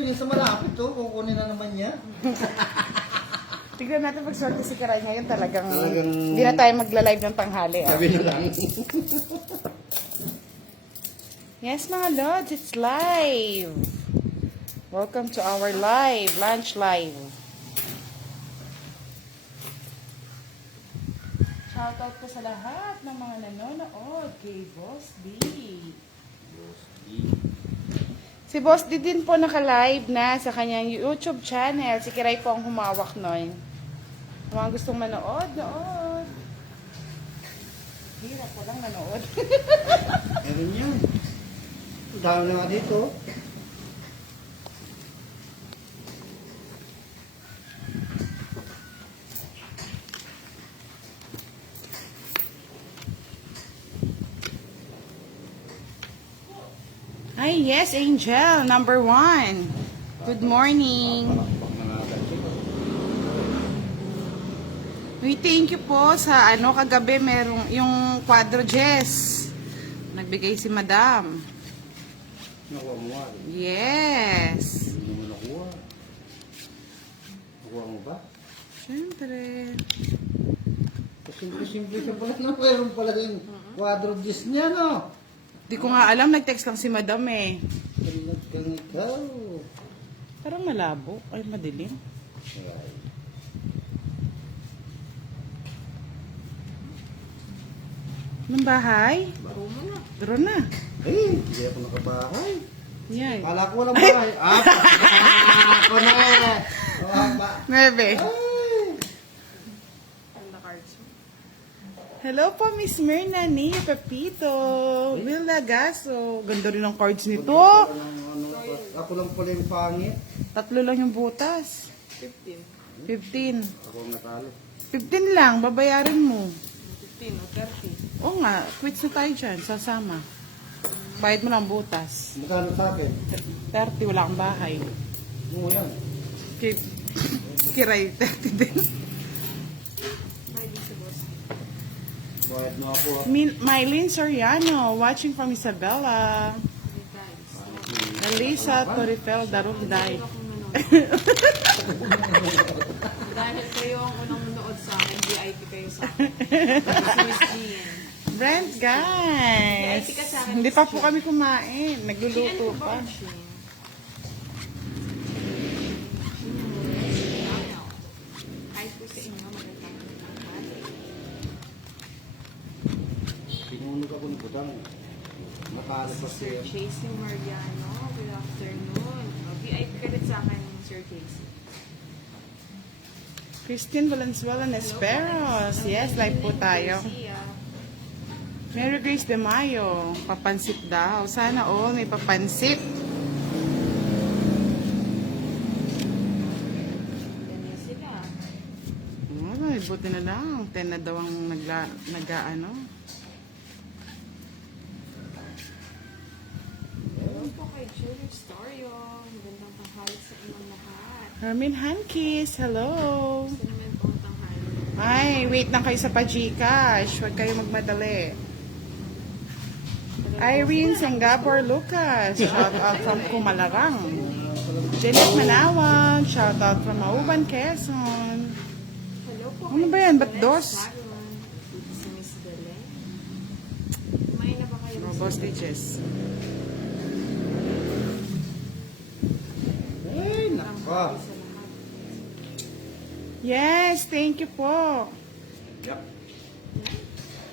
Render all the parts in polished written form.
tingin sa malapit to. Kukunin na naman niya. Tignan natin pag swerte si Karay ngayon talagang hindi na tayo magla-live ng tanghali. Ah. Sabi na lang. Yes mga lods, it's live. Welcome to our live, lunch live. Shoutout po sa lahat ng mga nanonood kay Boss D. Si Boss D din po naka-live na sa kanyang YouTube channel. Si Kiray po ang humawak nun. Mga gustong manood, nood. Hirap ko lang nanood. Meron yan. Ang dami na nga dito. Ay, yes, Angel, number 1. Good morning. We thank you po sa kagabi merong yung quadro Jess. Nagbigay si Madam. Nakuha mo nga. Yes. Hindi mo nakuha. Nakuha mo ba? Siyempre. Simple siya pala na. Mayroon pala yung quadro disc niya, no? Di ko nga alam, nag-text lang si Madam eh. Kalinag kang ikaw. Parang malabo. Ay, madilim. Ay. Anong bahay? Daro na. Ay, hindi ako nakabahay. Yan. Kala ko walang bahay. Ako na. Nebe. Ay. Hello po, Miss Myrna ni Pepito. Will Lagaso. Ganda rin ang cards nito. Ako lang pala yung pangit. 3 lang yung butas. 15. Ako ang natalo. 15 lang, babayarin mo. 15 o 30. Oo nga, quits na tayo dyan, sasama. Bayad mo lang butas. Magkano sa akin? 30, wala kang bahay. Oo yan. Kiray, 30 din. Bayad mo ako. Mylene Soriano, watching from Isabela. Nalisa Torifel Darugday. Dahil kayo ang unang manood sa akin, VIP kayo sa akin. Si Miss Gian. Brent, guys. VIP ka sa akin, Hindi pa Miss po Gian. kami kumain. Nagluluto pa. Kahit po sa inyo, magandang tanghali. Pinunog ako ng butang. Nakalapas ko Sir yan. Chasey Mariano, good afternoon. VIP ka rin sa akin, Sir Chasey. Christine Valenzuela Nesperos. Yes, live po tayo. Mary Grace De Mayo. Papansit daw. Sana all may papansit. Ganyan sila. Ay, buti na lang. 10 na daw ang nag-ano. Hello po kay Julie Storio. Magandang tanghali sa inyong lahat. Hermin Hankis. Hello. Gusto naman pong tanghali. Ay, wait lang kayo sa Pagcash. Huwag kayo magmadali. Irene Singapore Lucas. Shout out from Kumalarang. Jeanette Manawag. Shout out from Mauban, Quezon. Hello po. Ano kay ba yan? Ba't Alex dos? Maron. Dito si Miss Belen. Kumain na ba kayo? No, Boss Ditches. Ay, nako. Tanghali sa lahat. Yes, thank you po. Yup.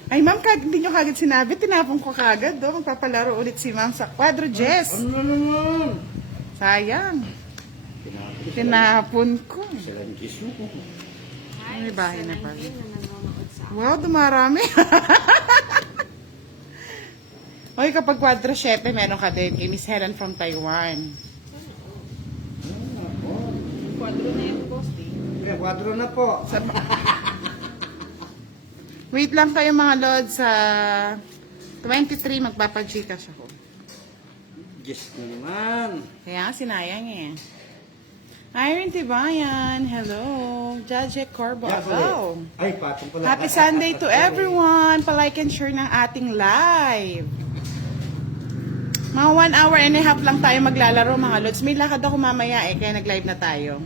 Ay, ma'am, hindi nyo kagad sinabi. Tinapon ko kagad. Do. Magpapalaro ulit si ma'am sa Quadro Jess. Ano na naman? Sayang. Tinapon ko. Sila ng Diyos mo. Hi, May bahay sa na pala. 19 na nanonood sa akin. Wow, dumarami. Okay, kapag Quadro 7, meron ka din. Kay Miss Helen from Taiwan. Kwadro na yung boss eh. Kaya kwadro na po. Wait lang kayo mga lord sa 23 magpapag-gcash ako. Diyos na naman. Kaya sinayang eh. Irene Tibayan, hello. Jaje Corbo. Wow. Ay, patong pala. Happy Sunday to everyone. Pa-like and share ng ating live. Mga 1 hour and a half lang tayo maglalaro mga lods. May lakad ako mamaya eh, kaya nag-live na tayo.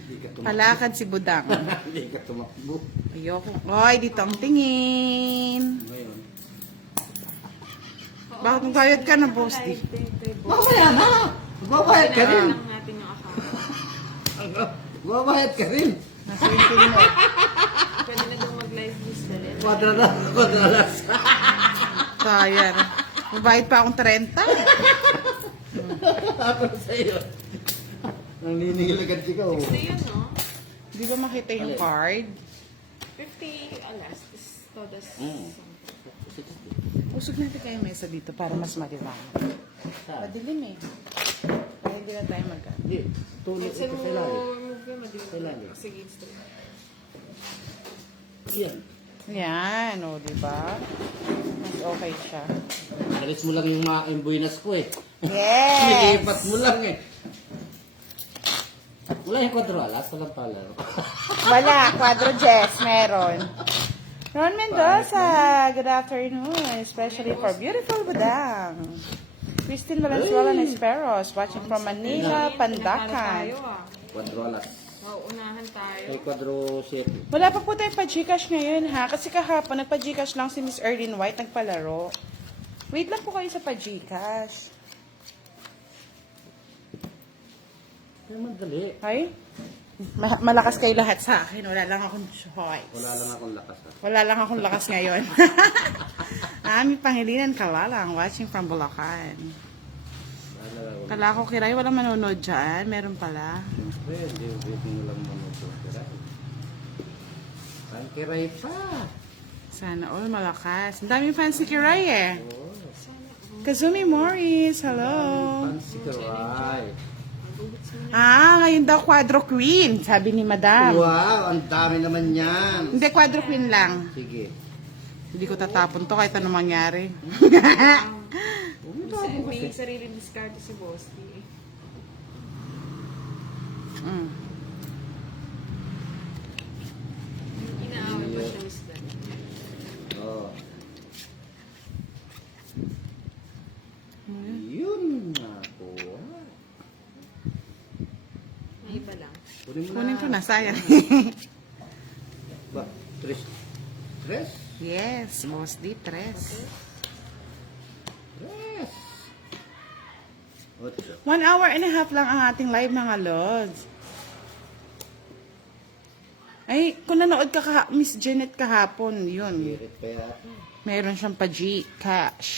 Hindi ka tumakbo. Palakad si Budang. Hindi ka tumakbo. Ayoko. Oy, dito ang tingin. Ngayon. Bakit magbayad ka na, boss? Di? Mamaya na! Magbabayad ka rin! lang natin yung account. Magbabayad ka rin! Nasa yung mo. Pwede na daw mag-live news na rin. Kwadradas. Sayang. Mabayad pa akong 30. Ako sa iyo. Ang liningil agad ikaw. Gusto yun, no? Di ba makita yung card? 50 alas. Todas. Usog natin kayo mesa dito para mas madilim. Madilim eh. Kaya hindi na tayo mag- Hindi. Tulog Saan ito mo sa ilalim. move yun? Madilim. Kailangan. Sige, straight. Yan. Yan, o, diba? Mas okay siya. Alis mo lang yung mga embuinas ko eh. Yes! Nilipat mo lang eh. Wala yung kwadralas, walang pala. Wala, Quadro Jess, meron. Ron Mendoza, good afternoon, especially for beautiful Budang. Christine Valenzuela and Esperos, watching from Manila, Pandacan. Tayo, ah. Kwadralas. Mauunahan tayo. Kay kwadro 7. Wala pa po tayo pa-Gcash ngayon ha, kasi kahapon nagpa-Gcash lang si Miss Erlyn White nagpalaro. Wait lang po kayo sa pa-Gcash. Ay, madali. Ay, malakas kayo lahat sa akin, wala lang akong choice. Wala lang akong lakas ha. Wala lang akong lakas ngayon. Ami Pangilinan Kalalang, watching from Bulacan. Wala lang akong Kala ko kiray, walang manonood dyan. Meron pala. Hindi mo lang manood. Kiray. Ang kiray pa. Sana all malakas. Ang daming fans si Kiray eh. Oo. Kazumi Morris, hello. Fancy kiray. Ngayon daw Quadro Queen, sabi ni Madam. Wow, ang dami naman yan. Hindi, Quadro Queen lang. Sige. Hindi ko tatapon to kahit anong mangyari. May sariling discard si Boss. Mm. Inaaway pa siya, Miss Dan. Oh. Yun na po. May iba lang. Kunin mo Kunin ko na, sayang. Ba, tres. Tres? Yes, Boss D, 3. Tres. 1 hour and a half lang ang ating live mga lods. Ay, kung nanood ka Miss Janet kahapon, yun. Hirit pa yata. Meron siyang pa-Gcash.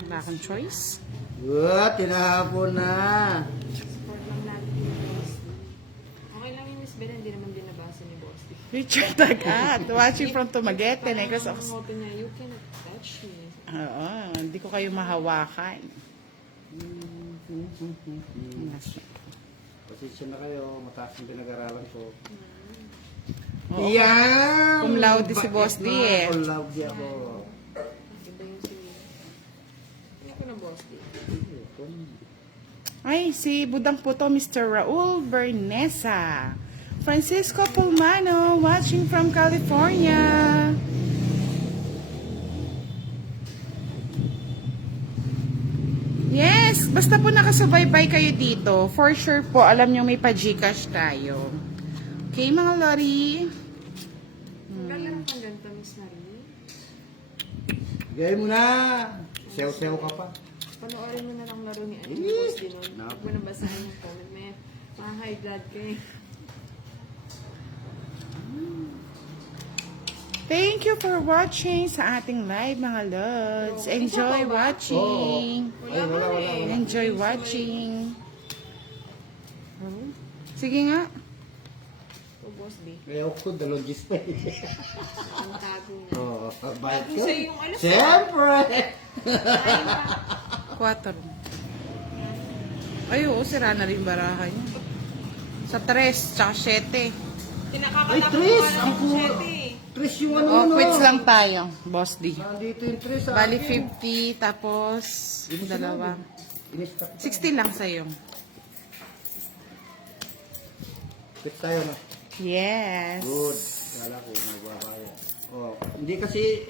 Wala kang choice. Tinahapon na. Support lang natin yung Boss. Okay lang yung Miss Ben, hindi naman din nabasa ni Boss. Richard Tagat, watching from Tumaguete, Negros Parang of... ang motto niya, you cannot touch me. Oo, hindi ko kayo mahawakan. Pasensya na kayo, mataas yung pinag-aralan ko. Oo. Yan! Cum laude si Boss D eh. Cum laude ako. Iba yung si... Hindi ko na Boss. Ay, si Budang po to, Mr. Raul Bernesa. Francisco Pulmano, watching from California. Yes, basta po nakasubaybay kayo dito, for sure po, alam nyo may pa-Gcash tayo. Okay, mga Lori? Maglalaro kang ganito, Miss Marie. Gaya mo na! Sew-sew ka pa. Panoorin mo na lang laro ni Eh, Boss din. Huwag nako. mo na basahin yung comment. May mga high blood ka eh. Thank you for watching sa ating live, mga Lods. Enjoy watching. Ay, wala. Enjoy watching. Sige nga. O Boss D. Kaya ako, dalawang gis pa eh. Ang tago na. Oo, bayad Tago ka. sa'yo yung alas. Siyempre! Ayun pa. 4. Ay, oo, sira na rin barahan niya. Sa 3, tsaka 7. Tinakakala Ay, ko Tris! pala Ang ng cool! siyete eh. Tris yung ano Oh, no? quits lang tayo, Boss D. Nandito yung Tris. Bali 50, tapos dalawa. 60 lang sa'yo. Quits tayo na. Yes. Good. Kala ko, magbabayad. Oh, hindi kasi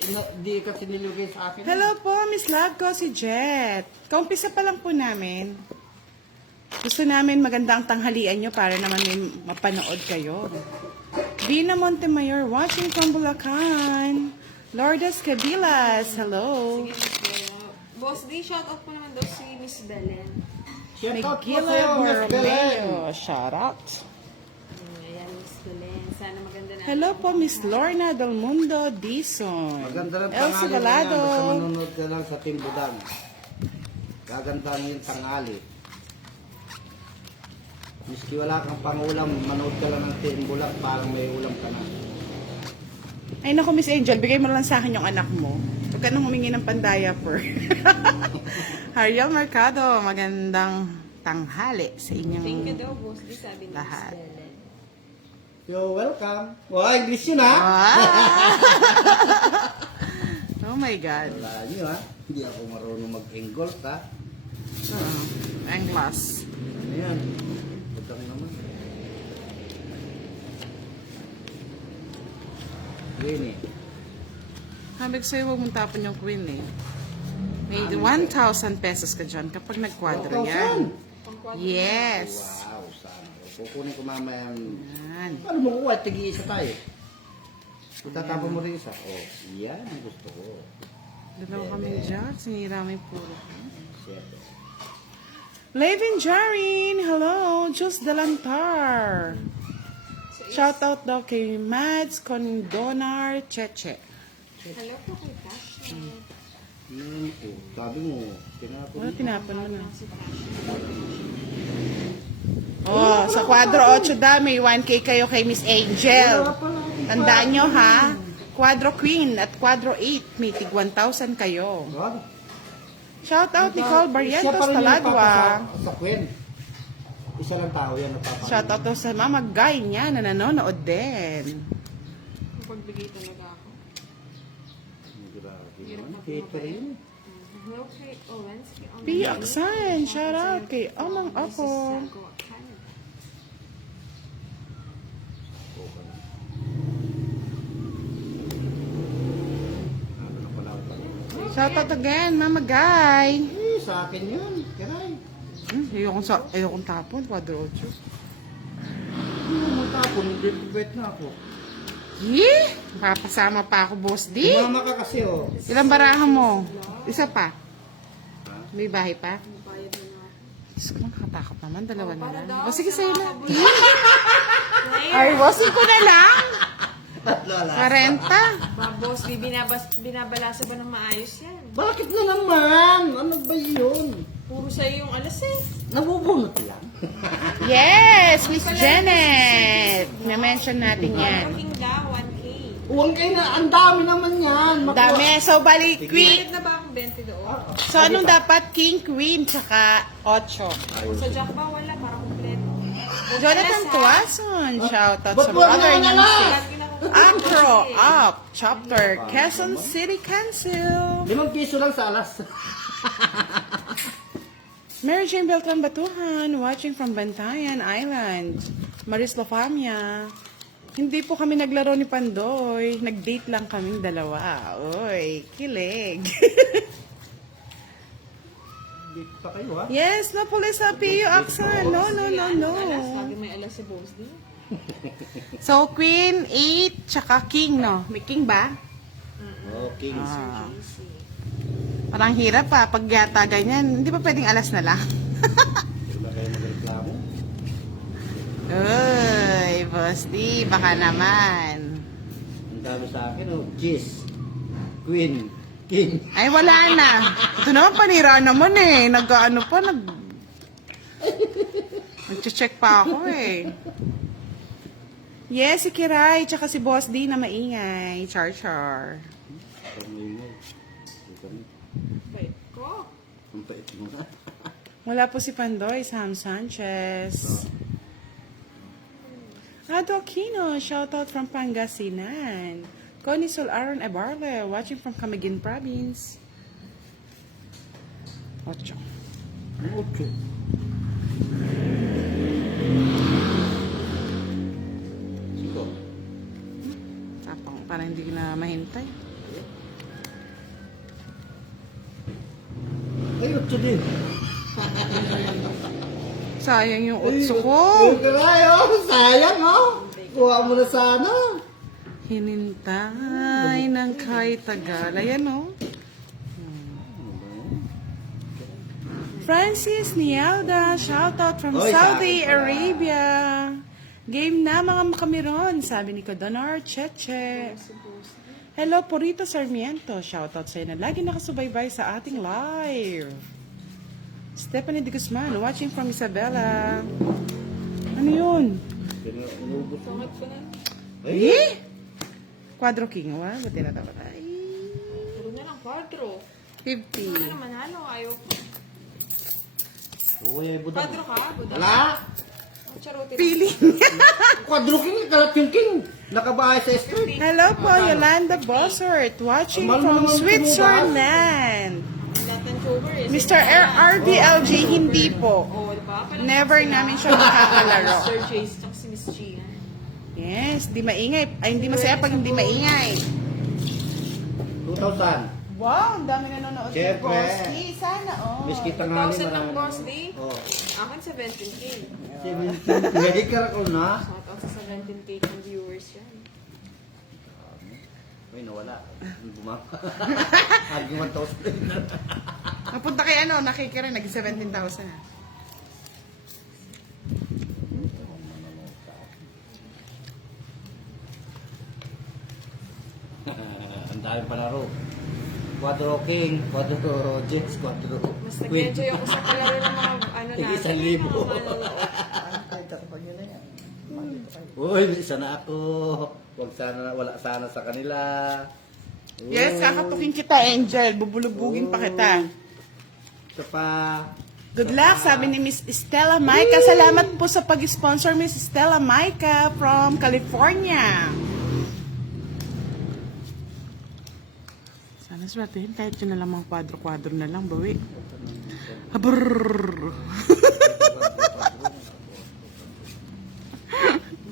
nilagay sa akin. Hello po, Miss Love ko, si Jet. Kaumpisa pa lang po namin. Gusto namin maganda ang tanghalian nyo para naman may mapanood kayo. Dina Montemayor watching from Bulacan. Lourdes Cabilas, hello. Sige, Miss Bella. Boss D, shoutout po naman daw si Miss Belen. Shout out po Miguel sa'yo, Miss Belen. Borromeo, shout out. Ayan, Miss Belen. Sana maganda na. Hello po, Miss Lorna Del Mundo Dison. Maganda ng Elsie tanghali na yan. Balado. Basta manunod ka lang sa Timbudan. Gaganda yung tanghali. Miski wala kang pangulam, manood ka lang ng Timbudan, parang may ulam ka na. Ay naku, Miss Angel, bigay mo lang sa akin yung anak mo. Huwag ka nang humingi ng pan-diaper. Ariel Mercado, magandang tanghali sa inyong Thank you daw, Boss D, sabi ni Miss lahat. Belen. You're welcome. Wala, English yun ha? Oh my God. Wala nyo ha? Hindi ako marunong mag-engulf ha? Ang class. Ano yan? Pagkang naman. Yun eh. Sabi ko sa'yo, huwag mong tapon yung queen eh. May 1,000 pesos ka dyan kapag nag-quadro yan. Yes. Wow, sana. Kukunin ko mamaya yung... Yan. Paano mo kukuha? Tigi-isa tayo. Itatapon mo rin isa. Oh, yan ang gusto ko. Dalawa kami dyan. Sinira mo yung puro. Siyempre. Levin Jarin, hello. Jules Delantar. Shout out daw kay Mads Condonar Cheche. Hello po kay Tasha. Yan po. Sabi mo, tinapon Wala, mo. tinapon mo na. Si Tasha. Oh, sa quadro 8 da, may 1K kayo kay Miss Angel. Tandaan nyo ha, quadro queen at quadro 8, may tig 1,000 kayo. God. Shout out Nicole Siya Barrientos pa rin yung Taladwa. nagpapasa- Sa Queen. Isa lang tao yan nagpapasa. Shout out to sa Mama Guy niya na nanonood din. Mapagbigay talaga ako. Grabe naman. Catering. Hello kay Owensky. P. Aksan, shout out kay Omang Apo. Ano na pala ako? Shout out again, Mama Guy. Eh, sa akin yun. Kiray. Ayokong tapon, quadro 8. Hindi mo tapon. Hindi pwede na ako. Yee! Makapasama pa ako, Boss D. Mama ka kasi oh. Ilang barahan mo? Isa pa? Ha? May bahay pa? Bayad na na. Diyos ko, nakakatakot naman. Dalawa na Para lang. daw O sige, sa sa'yo mga na. kabunod. Ay, bossing ko na lang. Lola. 40. Ba, boss, binabalasa ba ng maayos yan? Bakit na naman? Ano ba yun? Puro sa'yo yung alas eh. Nabubunot yan. Yes, Miss Janet. Na-mention natin yan. King da, 1K. Huwag kayo na. Ang dami naman yan. Dami. So, bali, queen. Bayad na ba akong 20 doon? So, anong dapat? King, queen, tsaka 8. Sa Jack ba, wala. Parang kompleto. Jonathan Tuason. Shout out Ba't sa wag brother na niya. lang? Lagi na akong Acro Up Chapter Quezon City Council. 5 piso lang sa alas. Mary Jane Beltran Batuhan, watching from Bantayan Island. Maris Lofamia. Hindi po kami naglaro ni Pandoy. Nag-date lang kaming dalawa. Oy, kilig. Dito pa kayo ha. Yes, no police appeal, Aksan. No. alas. Lagi may alas si boss din. So, Queen, 8, tsaka King, no? May King ba? Oh, Kings. Parang hirap pa. Pag yata ganyan, hindi pa pwedeng alas na lang. Hindi ba kayo magreklamo? Uy, Boss D, baka naman. Ang dami sa akin oh. Cheese. Queen. King. Ay, wala na. Ito naman, panira naman eh. Nag-check pa ako eh. Yes, si Kiray, tsaka si Boss D na maingay. Char. Ang ingay. Wait ko. Ang pait mo nga. Wala po si Pandoy, Sam Sanchez. Ado Aquino, shoutout from Pangasinan. Connie Sol Aaron Ebarle, watching from Camiguin Province. 8. Okay. Siko. Tapang, parang hindi hindi na mahintay. Ay, utso din. Sayang yung utso ko. Uy, karayo. Sayang, oh. Kuha mo na sana. Hinintay ng kahit tagal. Ayan, oh. Francis Nialda, shoutout from Oy, Saudi sa akin pala. Arabia. Game na mga makamiron, sabi ni Kodonar Cheche. Hello, Purito Sarmiento. Shoutout sa'yo na lagi nakasubaybay sa ating live. Stephanie De Guzman, watching from Isabela. Ano yun? Inubos mo. Sangat ko na. Eh? Quadro King, wa? Buti na tayo. Ay, Puro na lang 4. 50. Ano naman halo? Ayaw ko. Uy, budang. 4 ka? Buda. Wala. Ang charote. Pili. Quadro king, kalat yung king. Nakabahay sa street. Hello po, Yolanda Bossert, watching Mahal mo from naman Switzerland. Lahat ng chover eh. Mr. RDLG, hindi po. Oo, diba? Parang Never sila, namin siya makakalaro. Sir Chase, tsaka si Miss Gian. Yes, di maingay. Ay, hindi masaya pag hindi maingay. 2,000. Wow, ang dami nanonood ng Siyempre. Bossy. Sana, oh. Miss kita nga 1,000 ni lang marami. boss day. Oh. Akin 17K. 17. Pwede ka rin na. Shoutout sa 17K ng viewers yan. Uy, nawala. Bumapa. Agi 1,000. Napunta kay ano, nakikirin, naging 17,000. Ang dami palaro. Quadro king, quadro jets, quadro Mas queen. nag-enjoy ako sa kalaro ng mga ano Tig natin. 1,000. Mga manonood. Uy, sana ako. Wag sana, wala sana sa kanila. Yes, kakatukin kita, Angel. Bubulubugin pa kita. Ito pa. Good luck, sabi ni Miss Stella Maika. Salamat po sa pag-sponsor, Miss Stella Maika from California. Sana swertehin, kahit yun na lang mga kwadro-kwadro na lang, bawi. Abrrrr.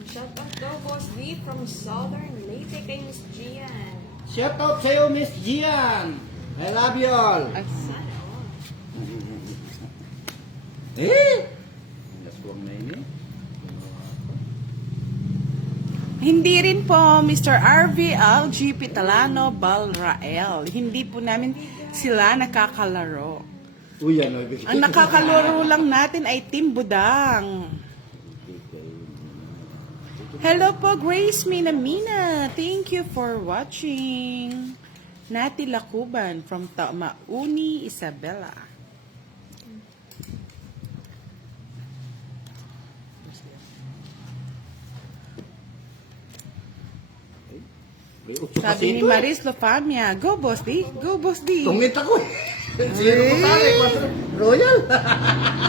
Shoutout daw, Boss D from Southern Leyte kay Miss Gian. Shout out sa'yo, Miss Gian. I love you all. Ay, Sana all. Naswang na yun eh. Hindi rin po, Mr. RV LG Pitalano Balrael. Hindi po namin sila nakakalaro. Uy, ano ibig Ang nakakalaro lang natin ay Team Budang. Hello po, Grace Minamina. Thank you for watching. Nati Lacuban from Tamauni, Isabela. Sabi ni Maris Lopamia, go Boss D, go Boss D. Tungit ako eh. Sino ko tali? Royal.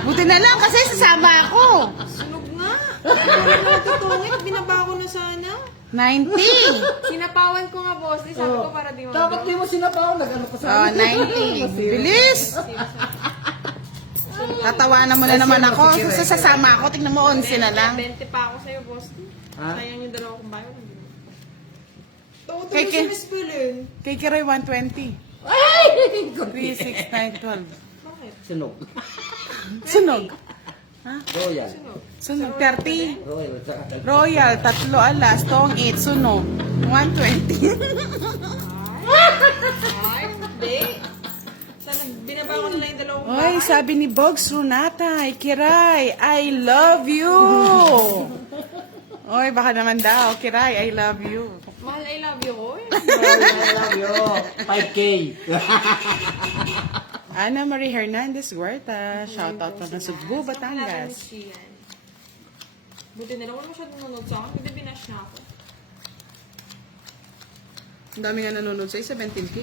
Buti na lang kasi sasama ako. Sunog nga. Hindi na tutungit. Binaba ko na sana. 90. Sinapawan ko nga, Boss D. Sabi ko para di mo. Dapat di mo sinapaw. Nag-ano ko sa Oh, 90. Bilis. Tatawanan mo na naman ako. Sasama ako. Tingnan mo, 11 na lang. 20 pa ako sa'yo, Boss D. Ha? Sayang yung dalawa kong bayo. Tawag Kay- si Miss Pilin. Kay Kiray 120. Ay! 3, 6, 9, 12. Bakit? Sunog. Sunog. Royal. Sunog. Sunog. 30. Royal. Royal. 3 alas. Tong 8. Sunog. 120. Ay, hindi. Sana binaba ko nila yung dalawang Oy, sabi ni Bogs Runatay, Kiray, I love you. Oy, baka naman daw, Kiray, I love you. Mahal, I love you ko eh. I love you. 5K. Ana Marie Hernandez Huerta, shoutout from Nasugbu, Batangas. Buti na lang, wala masyadong nanonood sa akin. Hindi binash na ako. Ang dami nga nanonood sa'yo, 17K.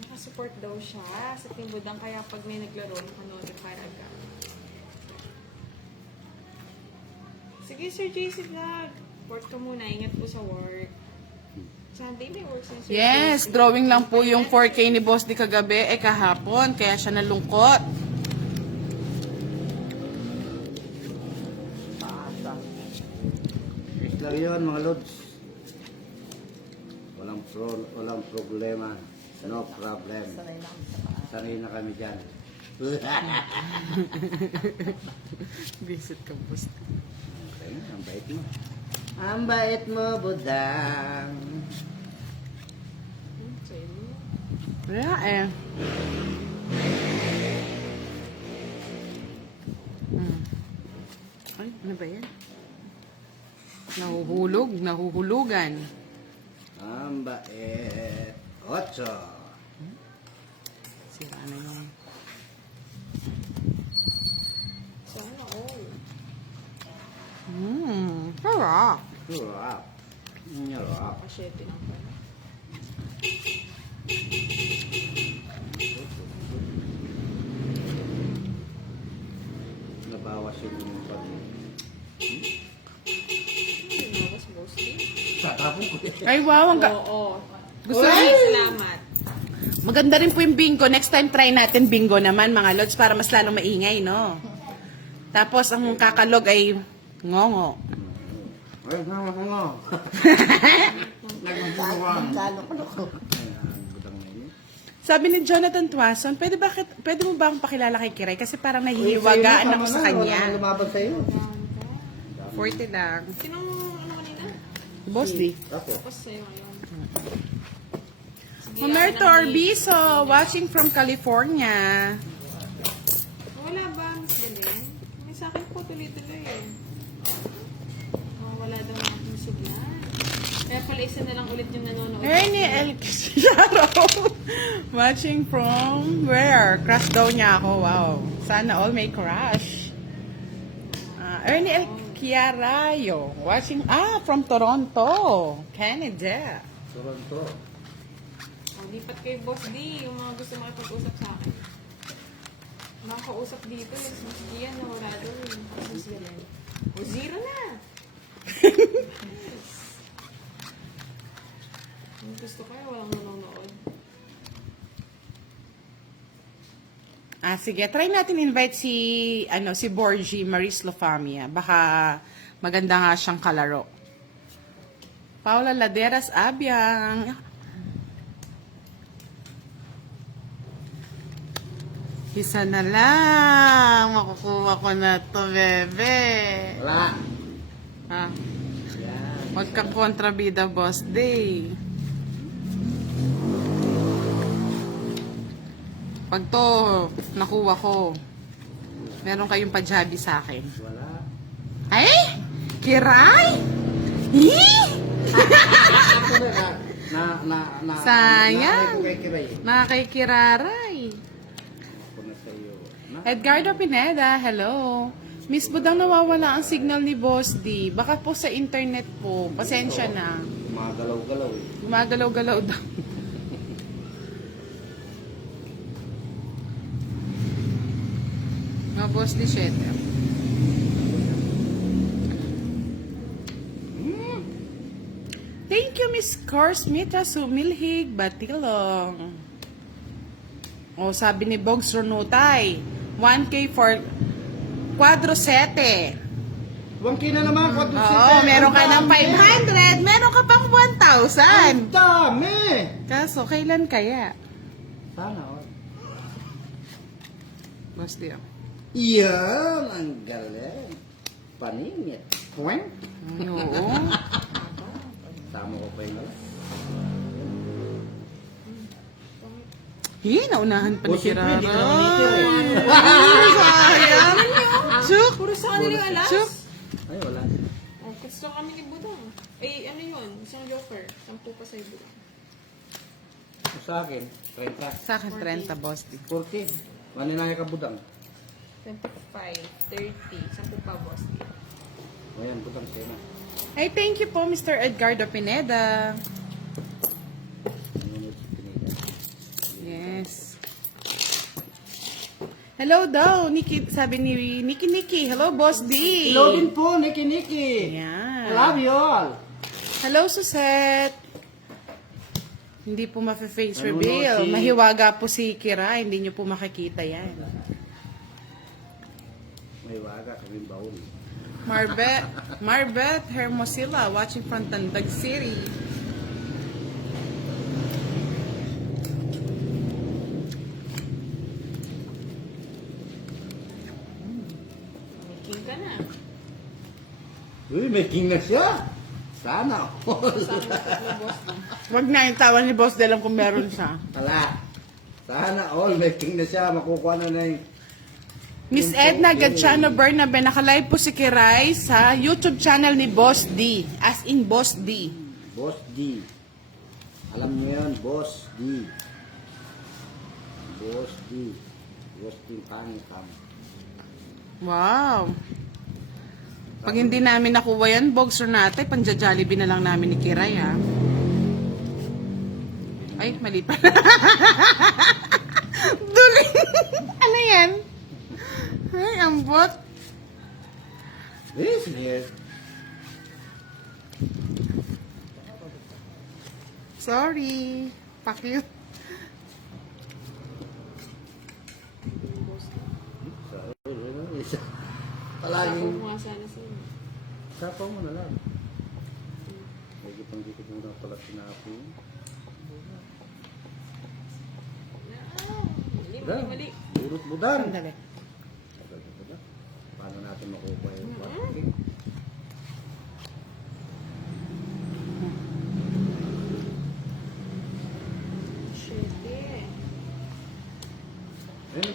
Nakasupport daw siya sa Team Budang. Kaya pag may naglaro, nakanood para agad. Sige, Sir JC Vlog. Work ka muna. Ingat po sa work. Sunday may work sa Sir Yes, JC. drawing lang po yung 4K ni Boss di kagabi, kahapon, kaya siya nalungkot. lang yun, mga lods. Walang problema. No problem. Sanay na kami dyan. Visit ka, boss. Okay, ang bait mo. Ang bait mo, budang. Sa'yo. Wala eh. Ay, ano ba yan? Nahuhulugan. Ang bait. 8. Sira na yun. Sana all. Sarap. Sarap. Sarap. Pasyete lang pala. Nabawas yung pag... Nawas mostly. Sarap ko. Ay, wow. Oo. Gusto Salamat. Maganda rin po yung bingo. Next time try natin bingo naman, mga lods, para mas lalong maingay, no? Tapos, ang kakalog ay ngongo. Ay, nga. Nagmumuwang. Sabi ni Jonathan Tuason, pwede mo ba akong pakilala kay Kiray? Kasi parang nahihiwagaan ako sa kanya. Lumaban sa'yo. 40 lang. Sinong ano kanina? Boss D. Ako. Tapos sa'yo ngayon. Sige, Humerto ako nang- Orbizo, watching from California. Wala ba, Miss Belen? May sa akin po tuloy-tuloy eh. Wala daw ng aking signal. Kaya pala isa na lang ulit yung nanonood. Ernie El Quijaro, watching from where? Crush daw niya ako, wow. Sana all may crush. Ernie El Chiarayo, watching, from Toronto, Canada. Toronto. Lipat kay Boss D, yung mga gusto makipag-usap sa akin. Makakausap dito, yung Miss Gian na wala doon. Miss Belen. O, 0 na! Yung gusto ko walang nanonood. Sige, try natin invite si Borgie Maris Lofamia. Baka maganda nga siyang kalaro. Paula Laderas Abiang. Isa na lang. Makukuha ko na to, bebe. Wala. Ha? Yan. Magka-kontrabida, boss day. Pag to, nakuha ko, meron kayong pajabi sa akin. Wala. Ay! Kiray! Hii! Sayang. Kay Kiray. Nakakikiraray. Ako na sa'yo. Edgardo Pineda, hello. Miss Budang, nawawala ang signal ni Boss D. Baka po sa internet po. Pasensya na. Mga galaw-galaw eh. Gumagalaw-galaw daw. Mga Boss D, Sheter. Thank you, Miss Corsmita Sumilhig Batilong. Sabi ni Bogs Runutay, 1K for Quadro 7. 1K na naman. Oo, meron ka ng 500, meron ka pang 1,000. Ang dami! Kaso, kailan kaya? Sana, oh. Boss Dio. Yan, ang galing. Paningit. Kweng? Oo. Tama ko pa yung alas. Naunahan pa ni Boss, Kirara. hindi ka naman itir eh. Sayang. Chuk. Puro sa kanila yung alas. Chuk. Ay, wala. Oh, gusto kami ni Budang. Ano yun? Isang joker. 10 pa sa'yo, Budang. Sa akin, 30. Sa akin, 30, Boss Dio. 40. Maninaya ka budang. 25, 30. 10 pa, Boss. Ayan, budang sa'yo na. Ay, thank you po, Mr. Edgardo Pineda. Nanonood si Pineda. Yes. Hello daw, Nikki, sabi ni Nikki. Hello, Boss D. Hello din po, Nikki. Yan. Love you all. Hello, Susette. Hindi po ma-face Nanonood reveal. si- Mahiwaga po si Kira. Hindi nyo po makikita yan. May waga kaming baon. Marbet Hermosilla watching from Tandag City. May king ka na. Uy, may king na siya. Sana. Saan na tatlo boss D? Wag na yung tawa ni Boss Del kung meron siya. Wala. Sana all, may king na siya. Makukuha na yung... Miss Edna Gachano Bernabe, naka-live po si Kiray sa YouTube channel ni Boss D. As in Boss D. Boss D. Alam niyo yan, Boss D. Boss D. Boss D Pangkam. Wow. Pag hindi namin nakuha yan, Boxer natin, panja-Jollibee na lang namin ni Kiray, ha? Ay, mali pa. Duling. Ano yan? Ay, ambot. This here. Sorry. Pakyo. Palaging... Kumuha sana sa'yo. Sapaw mo na lang. Medyo pang-dikit mo na pala sinapo. Mali. Burot budang. Sandali. Paano natin makukuha yung Shit eh.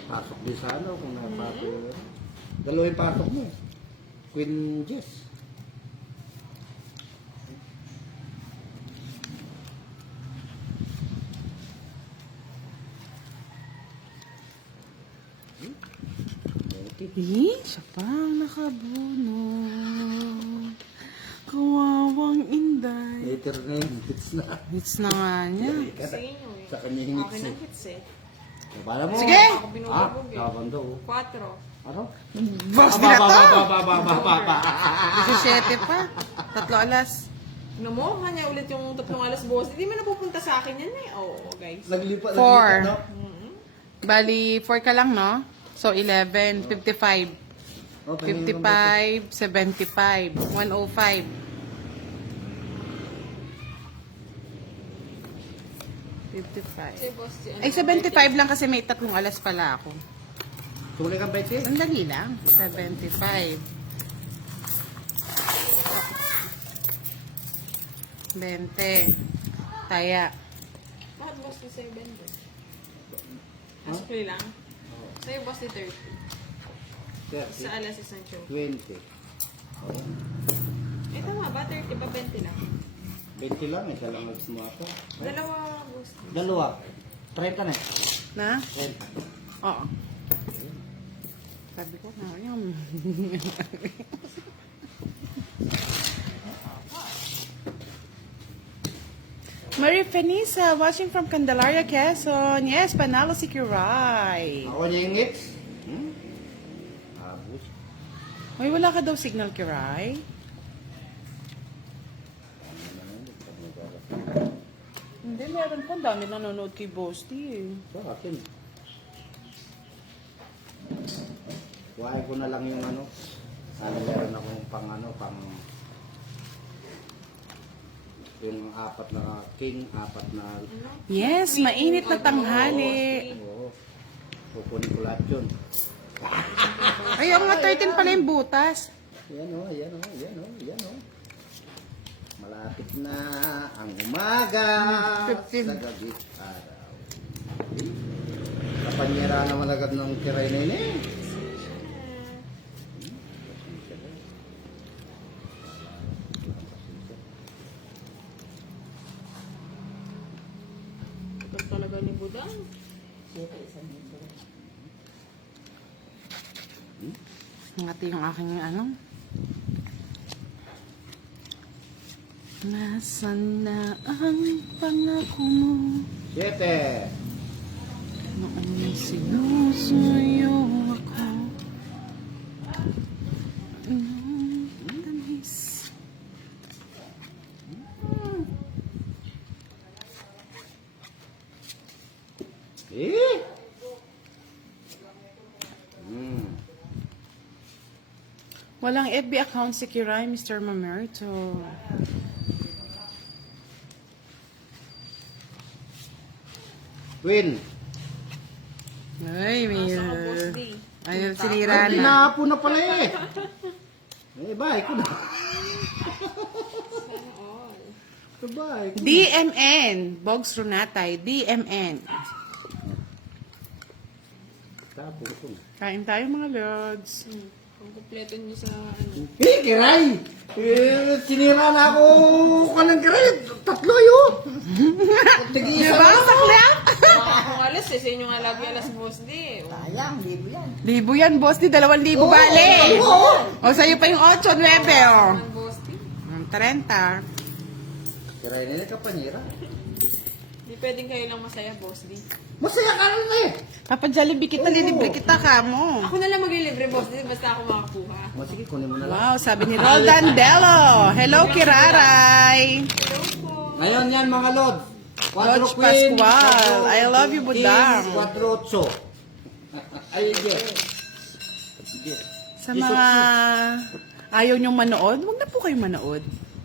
pasok din sa ano kung napapay. Dalawa yung pasok mo. Queen Jess. Siya pang nakabunod. Kawawang inday. Later na yun, hits na. Hits na nga niya. Sa inyo eh. Sa kanya yung Akin hits ang eh. hits eh. Para mo. Sige! Ako binubog eh. Kabando. 4. Ano? Boss, di na to. Ba. 17 pa. 3 alas. No mo, kanya ulit yung 3 alas boss. Hindi mo napupunta sa akin yan eh. Oo, guys. Naglipat, Four. no? Bali, 4 ka lang, no? So, 11, 55. Oh, tingin mo ba 55, 75, 105. Si boss, si ano, Ay, 75 lang kasi may 3 alas pala ako. ito? Tuloy kang 20? Ang dali lang. 75. 20. Taya. Bakit boss ni 7? Asukli lang. Sa'yo boss ni 30. Sa 30? alas isang show. 20. Oh. Eh tama ba? 30 ba? 20 lang. 20 lang, isa lang alas mo ako. Dalawa boss. Dalawa. 30 na eh. Na? 30. Oo. Sabi ko na, yun. Marie Fenisa, watching from Candelaria, Quezon. Yes, panalo si Kiray. Ako niya yung hits? Abus. Ay, wala ka daw signal, Kiray? Hindi, meron po. Ang dami nanonood kay Boasty eh. Sa akin. Kuhain ko na lang yung ano. Meron akong pang yung 4 na king, 4 na... Yes, mainit na tanghali. Oo. Kukunin ko lahat yun. Ay, ang nga 13 pala yung butas. Yan o, yan o, yan o, yan o. Malapit na ang umaga 15. sa gabi araw. Kapanyera naman agad ng kiray na yun eh. Ito talaga ni Budang. Ngati yung aking ano. Nasaan na ang pangako mo 7. noong sinusuyo ako? Nung tamis. Eh? Walang FB account si Kiray, Mr. Mamerto. Queen. Ay, may... Asa ka, Boss D? Ayaw, sinira Ay, na. tinapo na pala eh. Eh, bye ko na. Sana all. Bye ko na. DMN. Bogs Runatay. DMN. Tapo ko na. Kain tayo mga lods. Kung kumpleto nyo sa ano. Eh, kiray! Eh, sinira na ako ka ng kiray. Tatlo yun. Tigisa Diba? na. Sakla? Baka kung alas eh, sa inyo nga lagi alas, Boss D. Sayang, libo yan. Libo yan, boss. Di 2,000 bale. O, sa'yo pa yung 8, 9, oh. Ang Boss D. 30. Kiray nila kapanyera. Di pwedeng kayo lang masaya, Boss D. Masaya ka na eh. Papa Jollibee kita, lilibre kita ka mo. Ako na lang maglilibre, Boss D, basta ako makakuha. Sige, kunin mo na lang. Wow, sabi ni Roldan Delo. Hello, Kiraray. Hello po. Ngayon yan mga Lord. Lodge Pascual. I love you, Budang. 4-8. Ay, yes. Yes. Sa mga ayaw niyong manood, huwag na po kayong manood.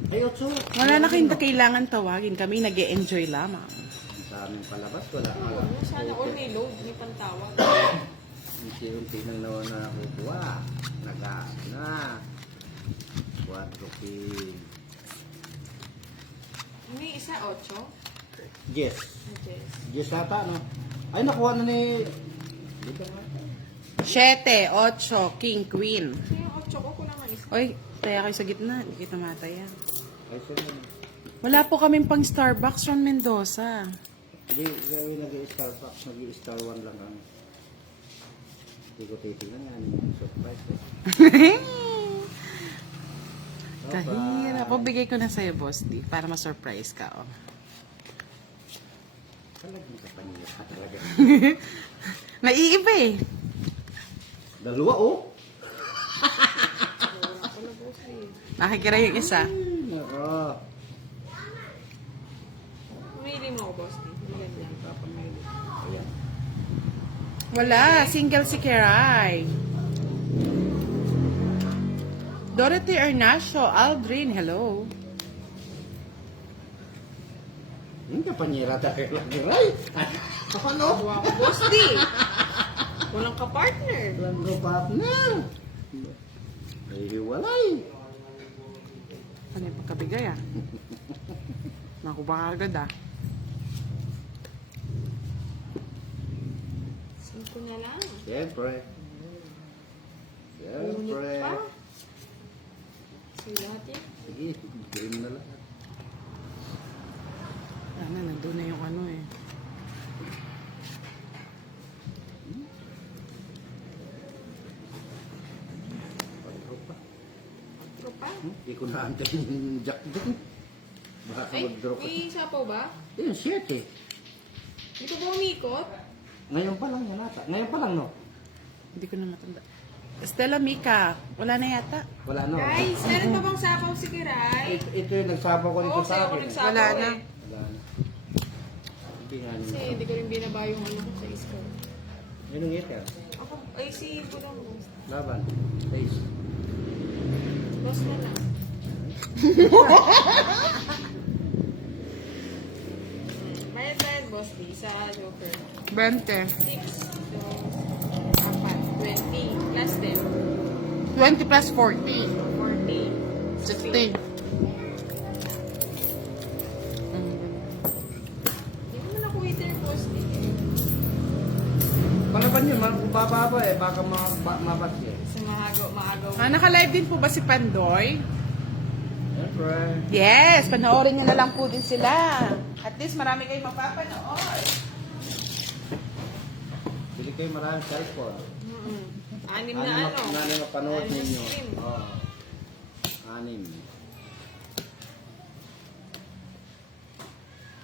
Ay, 8. Wala na kayong kailangan tawagin. Kami nag-e-enjoy lamang. Sa aming palabas, wala. Sana all may load, may pantawag. Unti-unti nang naman nakukuha. Nagaan na. 4 May isa, 8. Yes. Yes. Yes ata, no? Ay, nakuha na ni... Dito nga. 7, 8, King, Queen. So yung 8 ko, kulang ang isa. Oy, taya kayo sa gitna. Hindi kita mataya. Ay, sorry. Wala po kaming pang Starbucks from Mendoza. Hindi, gawin nag-i-Starbucks. Nag-i-Star 1 lang kami. Hindi ko titignan nga. Yung surprise eh. Kahirap. Pabigay ko na sa'yo, Boss D, para ma-surprise ka. Oh. Talagang kapanya ka talaga. Naiiba eh. Dalawa, oh. Nakikira yung isa. Nako. Pumili mo ako, Boss D. Maganda. Papamili. Ayan. Wala. Single si Kiray. Dorothy Ernacio, Aldrin, hello. Yung kapanyera talaga lagi, right? Ano? Kuha ko, Boss D. Walang ka-partner. Lang partner. Ay, hiwalay. Ano yung pagkabigay ah? Naku, baka agad ah. 5 na lang. Siyempre. Unit Siyempre. pa. Sige, lahat yan. Sige, bigyan mo na lang. Ano, nandun na yung ano eh. Pagkaw pa. Ito pa. Hindi ko naantayin yung jack doon. Baka Ay, mag-draw ka. may sapaw ba? Yun, 7. Dito ba umikot? Ngayon pa lang yan ata. Ngayon pa lang, no? Hindi ko na matanda. Stella Mika, wala na yata. Wala, no? Guys, meron pa bang sapaw si Kiray? Ito yung nagsabaw ko dito Oo, sa sa'yo ako akin. nagsapaw Wala na. eh. Wala na. Hindi nga Kasi nyo. hindi ko rin binaba yung ano ko sa isko. Yun ang ito. Ako, ay si Budang Boss. Laban. Face. Boss na lang. Bayad, Boss D, sa Joker. 20. 6, so, 4, 20, plus 10, 20 plus 40. 40, 60. Hindi mo na waiter, Boss D. Palaban yun, bababa eh. Baka mabat eh. Sa maagaw. Ah, naka-live din po ba si Pandoy? Siyempre. Yes, panoorin nyo na lang po din sila. At least marami kayong mapapanood. Bili kayo maraming cellphone. Anim na ano. Anim na panood Anim na ninyo. stream. Oo. 6.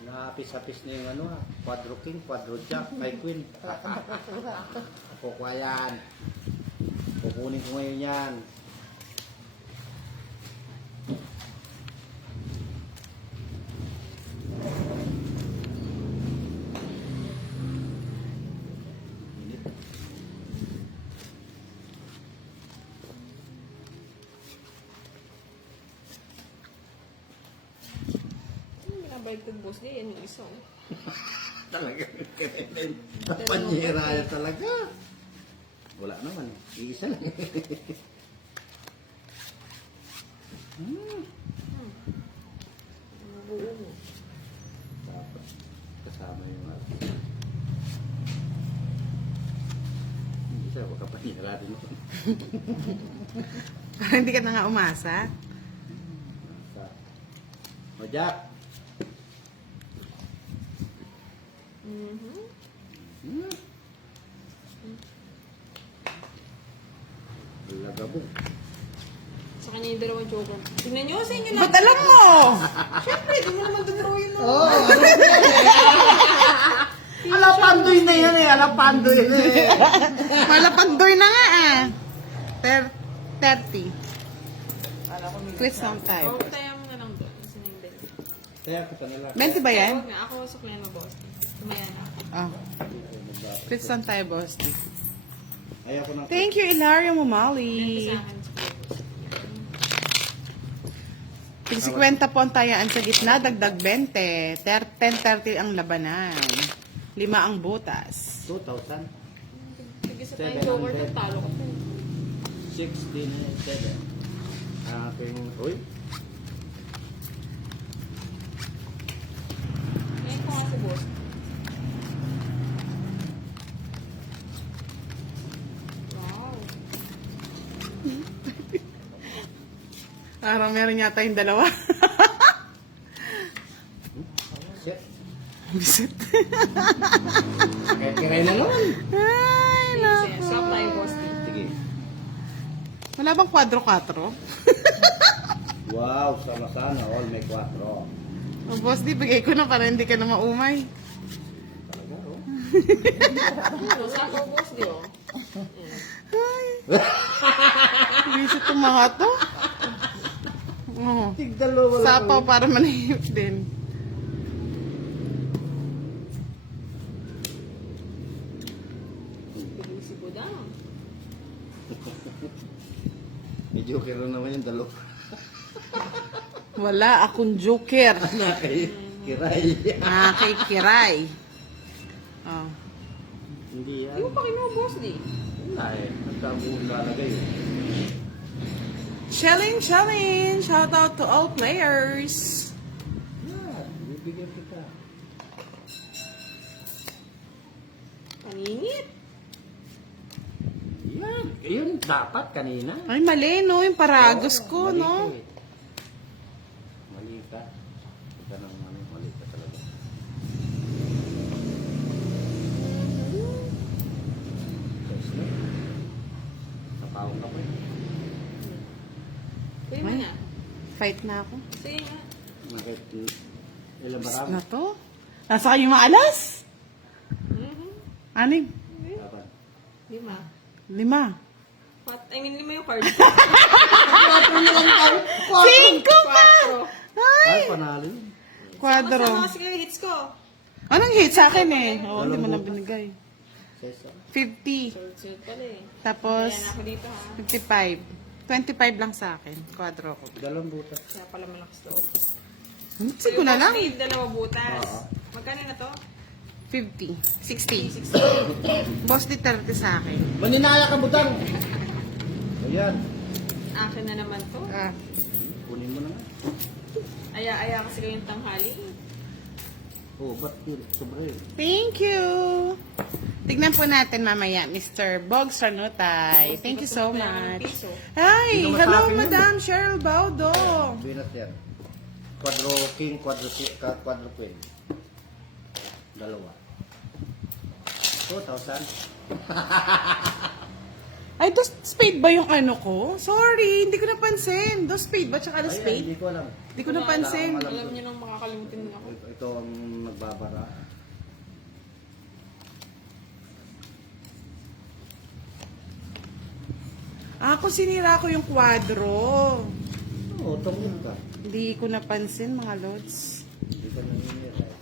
Napis-apis na yung ano ha. Quadro king, quadro jack, may queen. Kukuha yan. Kukunin ko ngayon yan. baliktad boss di, yan yung isa. Oh. Talaga. Panyera talaga. Wala naman. Iisa lang. Buo mo. Dapat kasama yung isa, wag ka panyera din ako. Parang hindi ka na nga umasa. O, Jack. Lagabong. Sa kanya yung dalawang joker. Tingnan nyo sa inyo lang. Ba't alam mo? Siyempre, di mo naman dumrawin mo. Alapandoy na yan eh. Alapandoy na eh. Malapandoy na nga ah. 30. Twist on time. O, tayo mo na lang doon. Isa na yung dalawa. Kaya kita nila. 20 ba yan? Huwag na, ako sa kanya na boss. Tumaya na ako. Oh. Twist on tayo, boss. Ayaw ko ng... Thank you, Ilaria Ito Mumali. sa akin sa boss. Tig 50 po ang tayaan sa gitna, dagdag 20. 10:30 ang labanan. 5 ang butas. 2,000. Sige sa tayong joker doon, talo ko pa. 16,700. Aking... Uy. Ngayon ko nga si boss. Wow. Parang meron yata yung dalawa. Shit. Bisit. Kahit kiray na naman. Ay, Sige, naku. swap tayo boss. Sige. Wala bang kwadro-4? Wow, sama-sana. All may 4. Oh, boss, di bigay ko na para hindi ka na maumay. Talaga, oh. Sa ako boss, di oh. Ay. Bisit itong mga to. Oh. Tigdalo wala. Sapaw para manahimik din. Pili si Budang. Medyo kiro naman yung dalo. Wala akong joker. Nakay kiray. Nakikiray. Oh. Hindi yan. Di mo pa kinuha boss, di. Wala eh. Nagkabong lalagay eh. Challenge, challenge. Shout out to all players. Yan. Bibigyan kita. Paningit. Yan. Yun dapat kanina. Ay, mali, no? Yung paragos ko, Mali no? ka eh. Mali ka. Ika nang mali ka talaga. Guys, no? Napaw ka pa eh. Pili mo Ay. niya. Fight na ako. Sige nga. Bakit ilang Na marami? to? Nasa kayong mga alas? Mhm. Anim? Dapat. 5. 5. I mean, 5 yung card. 5 pa! 4. Ay, Ay! panalo yun. Quadro. Sama kasi kayo hits ko. Anong hit sa akin eh? Oo, hindi mo na binigay. Sesa. 50. Sunod-sunod pala eh. Tapos, Kaya na ako dito ha. 55. 25 lang sa akin. Quadro ko. Dalawang butas. Kaya pala malakas to. Sige na lang. May 2 butas. Oo. Magkano na to? 50. 60. 60. Boss di 30 sa akin. Maninaya ka, butang! Ayan. Akin na naman to. Ah. Kunin mo na nga. Aya-aya kasi kayong tanghali. Oh, ba't yun? Sobra yun. Thank you. Tignan po natin mamaya, Mr. Bogs Ranutay. Thank you so much. Hi! Hindi naman sa Hello, akin yun. Madam Cheryl Baudo. Binat yan. Quadro king, quadro queen. Dalawa. 2,000. Ay, dos spade ba yung ano ko? Sorry, hindi ko napansin. Dos spade ba? Tsaka Ay, spade? hindi ko alam. Hindi ko napansin. Alam niyo nang makakalimutin din ako. Ito ang nagbabara. Ako sinira ko yung kwadro. Oo, tungkol ka. Hindi ko napansin, mga lods. Hindi ka naninira eh.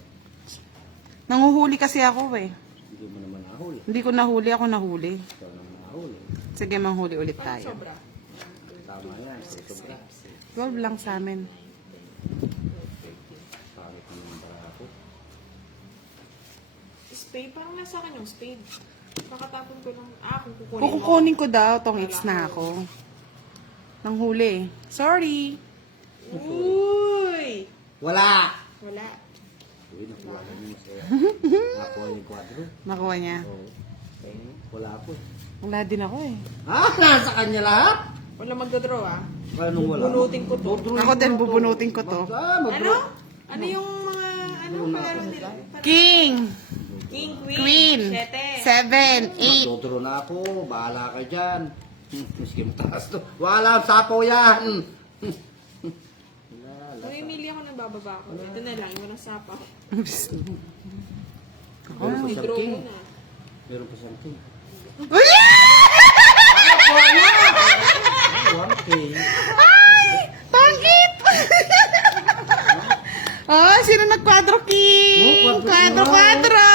Nanguhuli kasi ako eh. Hindi mo naman nahuli. Hindi ko nahuli, ako nahuli. Ikaw naman nahuli. Sige, manghuli ulit tayo. Sobra. Tama yan. Sobra. 12 lang sa amin. Pangit naman ba? spade. Parang nasa akin yung spade. Kakatapon ko lang. Kung kukunin Kung kukunin ko daw, tong hits na ako. Nang huli. Sorry. Uy! Wala! Wala. Uy, nakuha na niya masaya. Nakuha yung kwadro. Nakuha niya. Oo. Wala po. Wala din ako eh. Nasa kanya lahat? Wala magdodraw ah. Anong wala? Bunutin ko to. Ako din, bubunutin ko to. Ano? Ano yung mga, ano palaro nila? King, King, Queen, Sete. 7, 8. Magdodro na ako. Bahala ka dyan. Miskin taas to. Wala, sapo yan. Mamimili ako ng bababa ko. Ito na lang, yung walang sapaw. Meron pa siyang Draw king. ko na. Meron pa siyang king. Uy! 1K. Pangit! Oh, sino nag-quadro king? Oh, Quadro, quadro!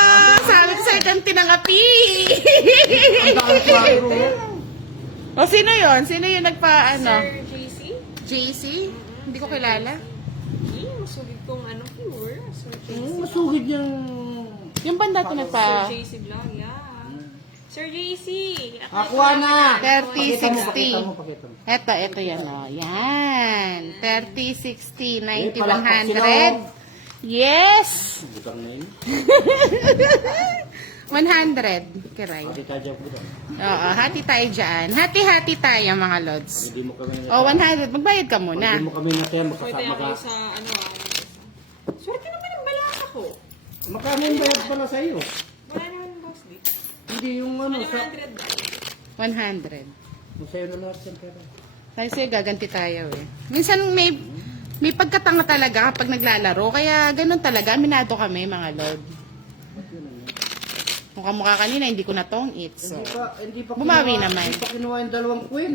Sabi ko sa'yo kang tinangapi! Ang dami kwadro. O, sino yun? Sino yung nagpa, Sir JC? JC? Hindi ko kilala. Masugid kong ano, viewer. Sir JC. Masugid yung... Yung banda ito nagpa... Sir JC vlog, yeah. Sir JC! Nakuha na! 30, 60. Pakita mo. Ito yan, o. Yan. 30, 60, 90, palakpak 100. Yes! Butang na yun. 100. Kiray. Pati tayo dyan butang. Oo, hati tayo dyan. Hati-hati tayo, mga lods. Hindi mo kami O, 100. Magbayad ka muna. Hindi mo kami natin Pwede magkasama ako ka. sa ano Swerte naman ang balaka ko. Magkano yung bayad pala sa iyo? Wala naman boss di. Hindi yung ano Ano sa... 100 daw. 100. Masaya na lahat yan pera. Kasi gaganti tayo eh. Minsan may pagkatanga talaga kapag naglalaro. Kaya ganun talaga. Aminado kami, mga lord. Mukha-mukha kanina, hindi ko na tong eat. So. Hindi pa Bumawi kinuha, naman. Hindi pa kinuha yung dalawang queen.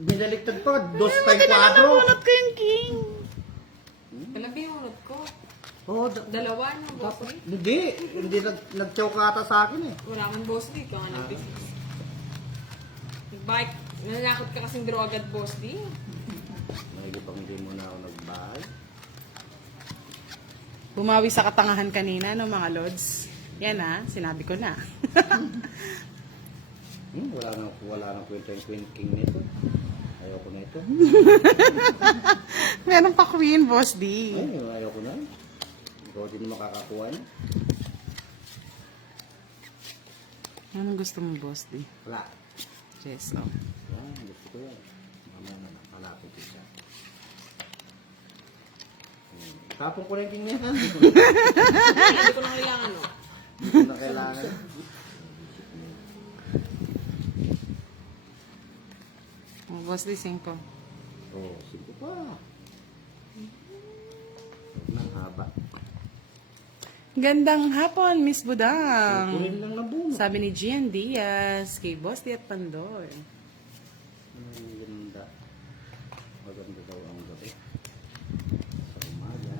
Binaligtad pa, dos pa yung Buti na kwadro. nabunot ko yung king. Talaga yung unod ko. Oo, Dalawa na boss di. hindi nag-chow ka ata sa akin eh. Wala man boss di. Kaya nga nag-business. Nag-bike. Nanakot ka kasing draw agad boss di. Mahilig pang hindi mo na ako nag-buy. Bumawi sa katangahan kanina, no, mga lords. Yan ha, sinabi ko na. Wala nang kwenta yung queen king nito. Ayoko na ito. Meron pa queen, boss D. Ay, ayoko na. Ikaw din makakakuha niya. Anong gusto mo, boss D? Wala. Yes, oh. Yan, gusto ko yan. Mamaya na, hanapin ko siya. Tapon ko na yung king na yan. Hindi ko na kailangan no. Hindi ko na kailangan. Oh, boss D, 5. Oo, simple pa. Nang haba. Gandang hapon, Miss Budang. Kunin lang na buno. Sabi ni Gian Diaz, kay Boss D at Pandor. Ang ganda. Maganda daw ang gabi. Sa umaga.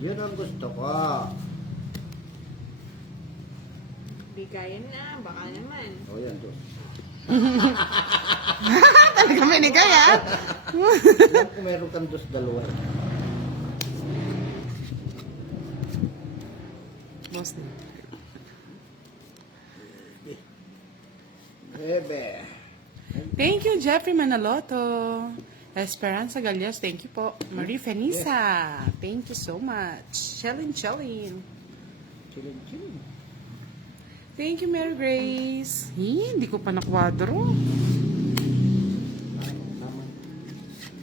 Yun ang gusto ko. Bigayan na. Baka naman. O yan, dos. Talaga may nigay, ha? Alam ko meron kang dos dalawa. Boss D. Bebe. Thank you, Jeffrey Manaloto. Esperanza Galios, thank you po. Marie Fenisa, thank you so much. Chelin. Chilin. Thank you, Mary Grace. Hindi ko pa nakwadro.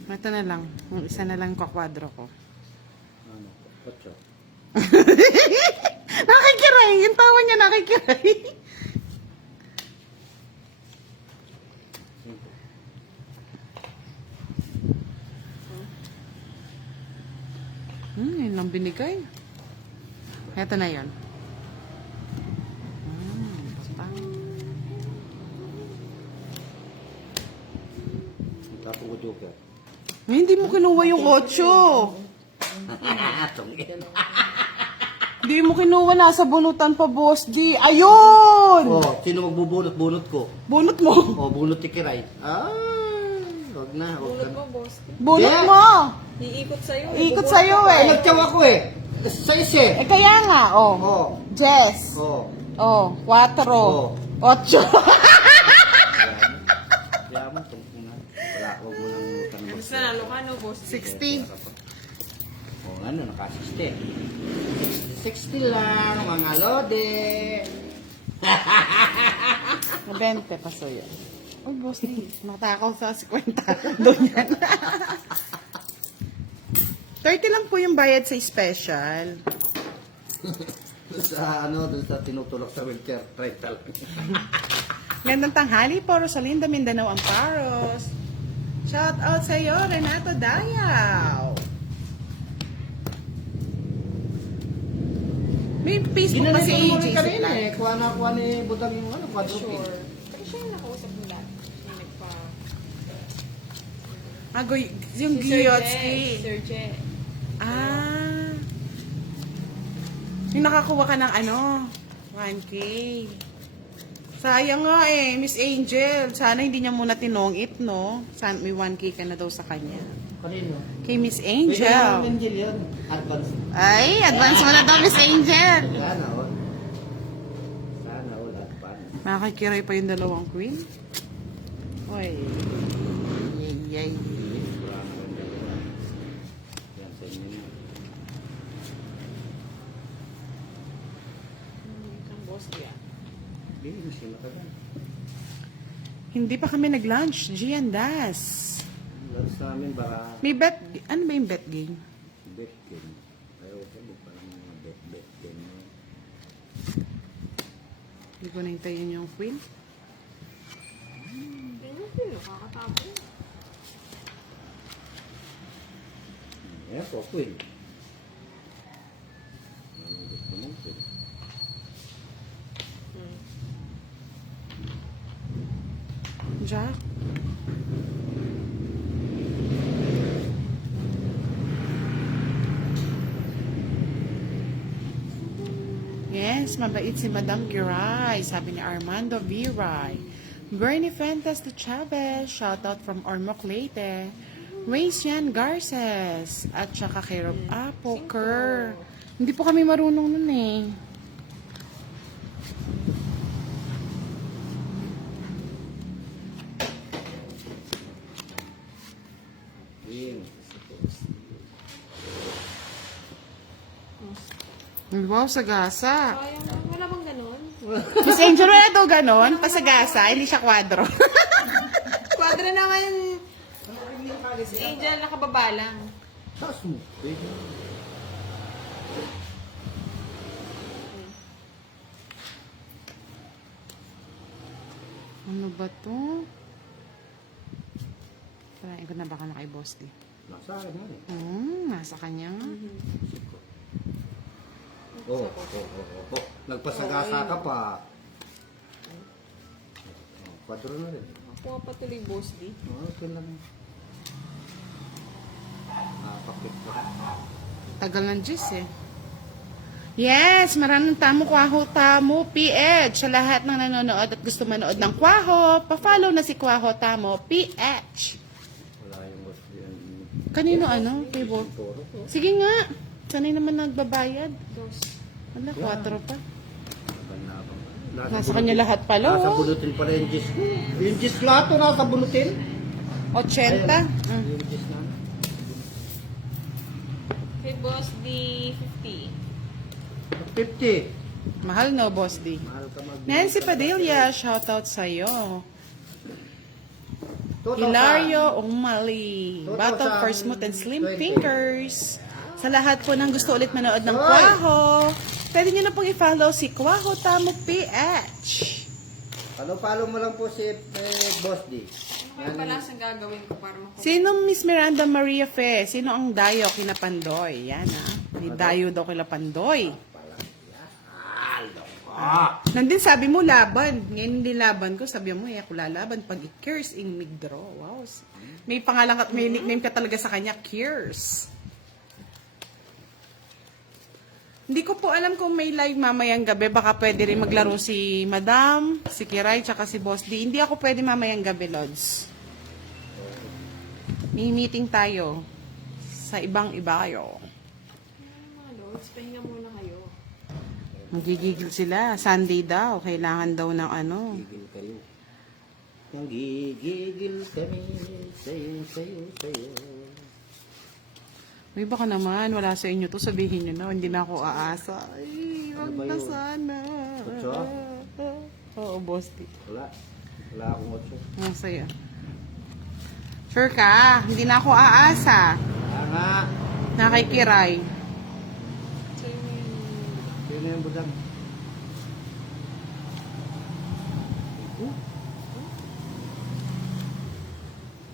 Ito na lang. Yung isa na lang kakwadro ko. Ano? Ocho. Nakikiray! Yung tawa niya nakikiray. Yun lang binigay. Ito na yun. Basta. Tapos ko joker. Hindi mo kinuha yung 8. Tungin. Hindi mo kinuha, nasa bunutan pa, Boss D. Ayun! Oh, sino magbubunot? Bunot ko. Bunot mo. Oh, bunot ni Kiray. Wag na. Wag Bulot na. mo boss di. Bunot Yeah. mo. Iikot sa'yo. Ikot sa'yo eh. Nagtsaw ako eh. 6 eh. Eh, kaya nga, oh. Oh. Jess. Oh. Oh, 4. Oh. 8. Kaya mo, tungkungan. Wala, huwag mo nang tanong. Basta nalo ka, no, boss D? 60. Oh, ano, naka-60. 60 lang, mga lode. 20 paso yan. Uy, boss D. Nakatakaw sa 50. Doon yan. 30 lang po yung bayad sa special. Sa ano, doon sa tinutulok sa wheelchair, rental. Gandang tanghali po, Rosalinda Mindanao Amparos. Shout out sa iyo, Renato Dayaw. May Facebook pa si AJ. kanina eh. Kuha ni Budang yung ano, quadruped. Sure. Pero siya yung nakausap nila. Yung nagpa... Agoy, yung Si Sir Jet. Giyotski. Sir Jet. Ah. Yung nakakuha ka ng ano, 1K. Sayang nga eh, Miss Angel. Sana hindi niya muna tinongit, no? Sana may 1K ka na daw sa kanya. Kanino? Kay Miss Angel Angel. yun. Advance. Ay, advance mo na daw, Miss Angel. Sana all. Sana all advance. Makakikiray pa yung dalawang queen. Uy. Yay, yay. Wala na rin dalawa. Yan sa inyo na. Ang boss D, ah. Hindi, mas yung matagal. Hindi pa kami nag-lunch. Gian Das. Lunch namin baka May bet, ano ba yung bet game? bet game. Ayaw ko, di pa lang mga bet game. Hindi ko nahintayin yung queen. Ganyan sila, kakatapos. Ayan po, queen. Ano gusto mo, queen? Jack. Yes, mabait si Madam Giray, sabi ni Armando Viray. Bernie Fentas de Chavez, shoutout from Ormoc Leyte. Raysian Garces, at saka kay Rob Apoker. Hindi po kami marunong nun eh. Queen. Wow, sagasa. Sayang lang. Wala bang ganun? Miss Angel, wala daw ganon? Pasagasa, hindi siya kwadro. Kwadra naman. Si Angel, nakababa lang. Taas mo. Queen. Ano ba to? Tarayin ko na baka na kay Boss D. Nasa akin nga eh. Nasa kanya nga. Oo, oo. Nagpasagasa ka pa. Oh, kwadro na rin. Kuha pa tuloy boss D. Oo, ito lang. Pakit ko. Tagal ng Diyos eh. Yes, maraming tamo Kwaho Tamo PH. Sa lahat ng nanonood at gusto manood ng Kwaho, pa-follow na si Kwaho Tamo PH. Wala yung boss yan. Kanino ano? Kay Bo? Toro. Sige nga. Sanay naman nagbabayad. Dos. Wala, 4 pa. Nasa Nasa kanya lahat pala, Nasa oh. bulutin pala yung gis. Yung gis lahat nasa bulutin. 80. Yung gis na. Kay boss D, 50. 50. Mahal no, Boss D. Mahal ka mag- Nancy Padilla, shoutout sa'yo. 2,000. Hilario Umali. 2020. Battle for Smooth and Slim Fingers. Sa lahat po ng gusto ulit manood ng Kwaho, pwede nyo na pong i-follow si Kwaho Tamo PH. Palo mo lang po si Boss D. Ano kaya pala ang gagawin ko para makuha? Sino Miss Miranda Maria Fe? Sino ang dayo kina Pandoy? Yan May dayo daw kila Pandoy. Nandun sabi mo laban. Ngayon hindi laban ko. Sabi mo, ako lalaban pag i-curse in mid-draw. Wow. May pangalan ka, may nickname ka talaga sa kanya, Curse. Hindi ko po alam kung may live mamayang gabi. Baka pwede rin maglaro si Madam, si Kiray, tsaka si Boss D. Hindi ako pwede mamayang gabi, Lods. May meeting tayo. Sa ibang iba kayo. Mga Lods. Pahinga muna kayo. Magigigil sila. Sunday daw. Kailangan daw ng ano. Gigil kayo. Nang gigigil kami sa'yo, sa'yo, sa'yo. May baka naman, wala sa inyo to, sabihin nyo na, hindi na ako aasa. Ay, wag Ano ba na yun? sana. Otso? Oo, boss. Di. Wala. Wala akong otso. Ano sa'yo? Sure ka? Hindi na ako aasa. Ah nga. Nakikiray. Sa'yo na yung... Sino yung budang?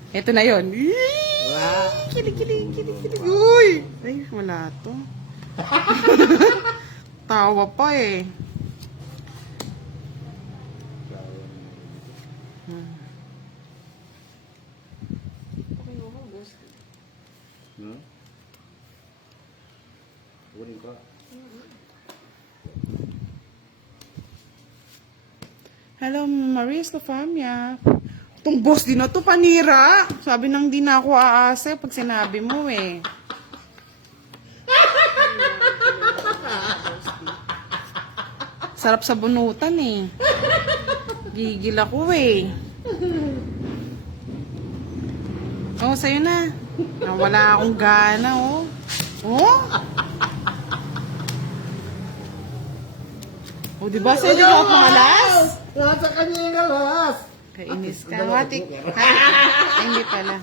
Ito na yun. Wala. Kilig. Uy! Ay, wala to. Tawa pa eh. Okay mo ko, boss D. Hmm? Kunin ko. Hello, Maria Estefania. Itong boss din na to, panira. Sabi nang di na ako aasa pag sinabi mo eh. Sarap sa bunutan eh. Gigil ako eh. Oh, sa'yo na. Wala akong gana oh. Oh? Oh, diba sa'yo din ako pangalas? Nasa kanya yung alas. Kainis ka. Hati. Ay, hindi pala.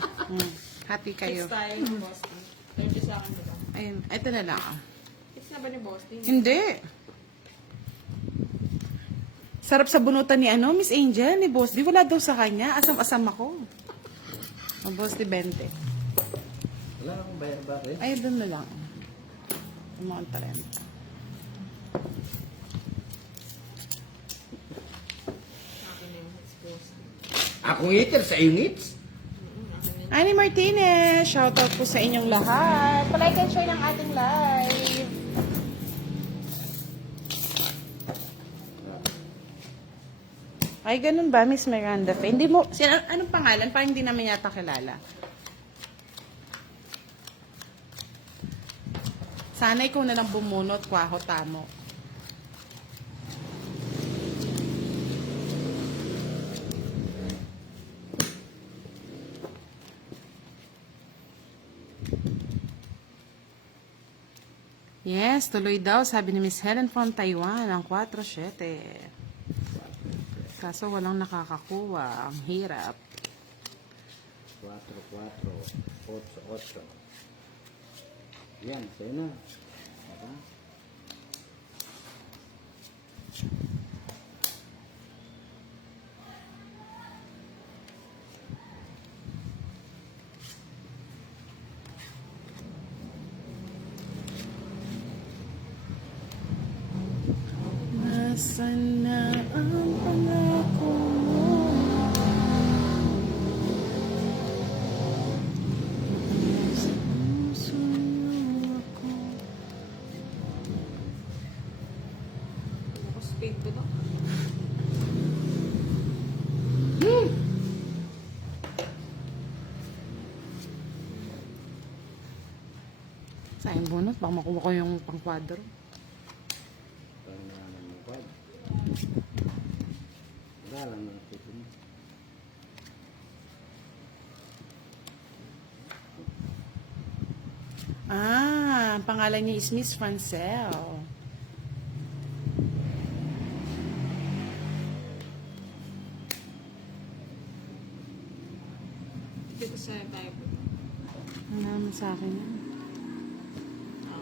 Happy kayo. Kiss tayo ng boss D. Tayo sa akin, diba? Ayun, ito na lang. Kiss na ba ni boss D? Hindi. Sarap sa bunutan ni ano, Miss Angel, ni Boss D. Wala daw sa kanya. Asam-asam ako. O, Boss D, 20. Wala akong bayar ba rin? Ay, doon na lang. Yung mga 30. Akin na yung hits, boss D. Akong eater sa iyong eats. Annie Martinez, shoutout po sa inyong lahat. Palike and share ng ating live. Ay, ganun ba, Miss Miranda Faye? Hindi mo, anong pangalan? Parang hindi namin yata kilala. Sana ikaw na lang bumunot, kwaho tamo. Yes, tuloy daw, sabi ni Miss Helen from Taiwan, ang 4-7. Kaso walang nakakakuha, ang hirap. 4, 4, 8, 8. Yan, sa'yo na. Aba? Nasaan na ang pangako mo? Sumusunod ako. Ako spade ko to. Sayang bunot, baka makuha ko yung pangkwadro. Parang naman mo pa. Wala lang ng tito mo. Ah, ang pangalan niya is Miss Francel. Dito sa tayo. Ano naman sa akin yan?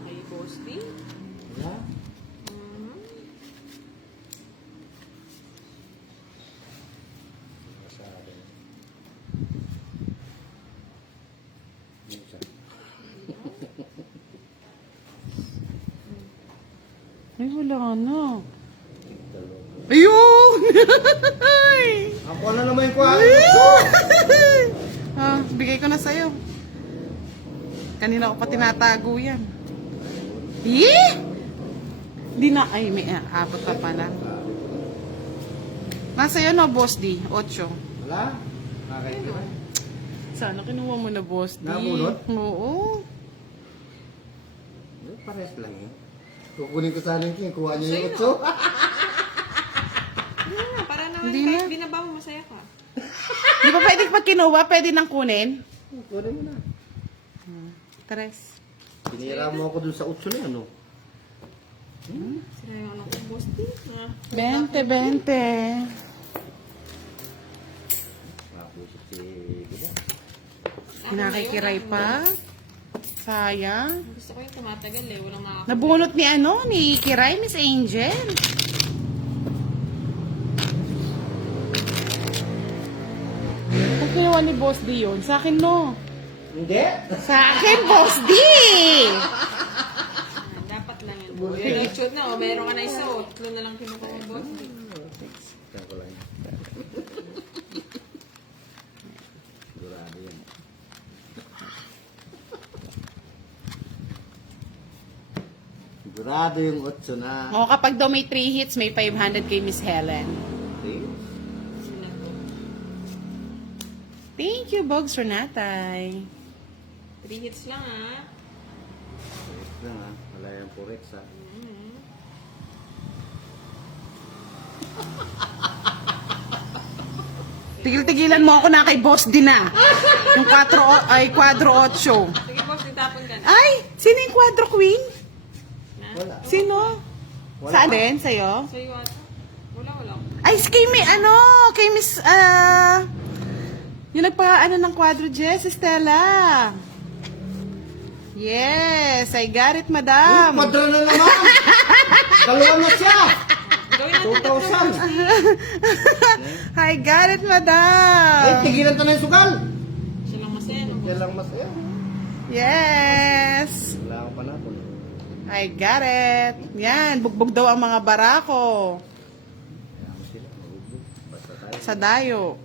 Okay, boss D. Wala? Masyado. Minsan. Ay, wala na. Dalawa. Ayun! Ako na naman yung kuha. Ah, bigay ko na sa'yo. Kanina ko pa tinatago yan. Di na, ay, may abot pa pala. Nasa yun no, Boss D? 8. Wala? Nakakaiba. Sana kinuha mo na, Boss D. Nabunot? Oo. Pares lang yun. Kukunin ko sana yung king. Kuha niya yung Sa'yo. 8. Ano na, para naman Hindi kahit na. binaba mo, masaya ka. Di ba pwede pag kinuha, pwede nang kunin? Kunin mo na. Tres. Tinira mo ako dun sa 8 na yan, no? Sira yung anak ko, boss D. 20. Mapusip si Buda. Pinakikiray pa. Sayang. Gusto ko yung tumatagal eh. Walang makakabili. Nabunot ni Kiray, Miss Angel. Kung kinuha ni Boss D yun, sa akin no. Hindi! Sa akin, Boss D! Dapat lang yun. Yung nag-shoot na, meron ka na isa. Tatlo na lang kinukuha mo, boss D. Yan ko lang yan. Sigurado yan. Sigurado yung 8 na. O, kapag daw may 3 hits, may 500 kay Miss Helen. Okay? Sila to. Thank you, Bogs Renatay. 3 hits lang ah. Correct lang ha. Wala yung forex ha. Tigil-tigilan mo ako na kay Boss D na. Yung 4 8. Sige boss, ditapon ka na. Ay, sino yung Quadro Queen? Wala. Sino? Wala. Saan din? Sa'yo? Sa'yo ata. Wala. Ay, kay Miss, yung ng Quadro Jess, Stella. Yes, I got it, madam. Padra na naman! Dalawa na siya! Gawin natin 2,000! I got it, Ay, madam. tigilan ta na yung sugal! siya lang masaya. No? Yan lang masaya. Yes. Wala akong panapon. I got it. Yan, bugbog daw ang mga barako Kaya mo sila, magubo. Basta tayo. sa dayo.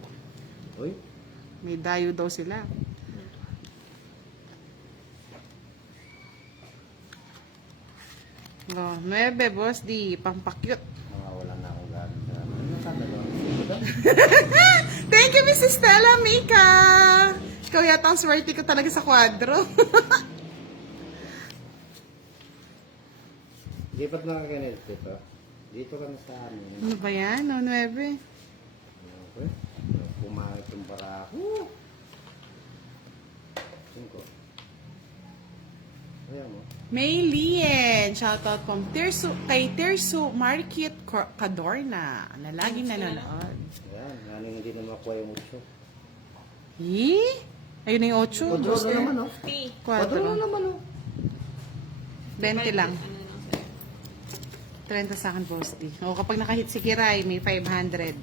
Uy, May dayo daw sila. Oh, 9, Boss D. Pampakyut. mga wala na akong gamit. Ano ka dalawang sugal? Thank you, Mrs. Stella Mika. Ikaw yata ang swerte ko talaga sa kwadro. Di ba't nakakinit dito? Dito ka na sa amin. Ano ba yan? Oh, 9. Okay. Pumangit yung barako. 5. Ayan mo. May Lien. Shoutout kay Tirso Marikit Cadorna na laging nanonood. Ayan, naning hindi na makuha yung 8. Ayun na yung 8. Kwadro na naman, oh. T. Kwadro na 4. naman, oh. 20 lang. Ano na lang sa'yo? 30 sa akin, Boss D. O, kapag nakahit si Kiray, may 500.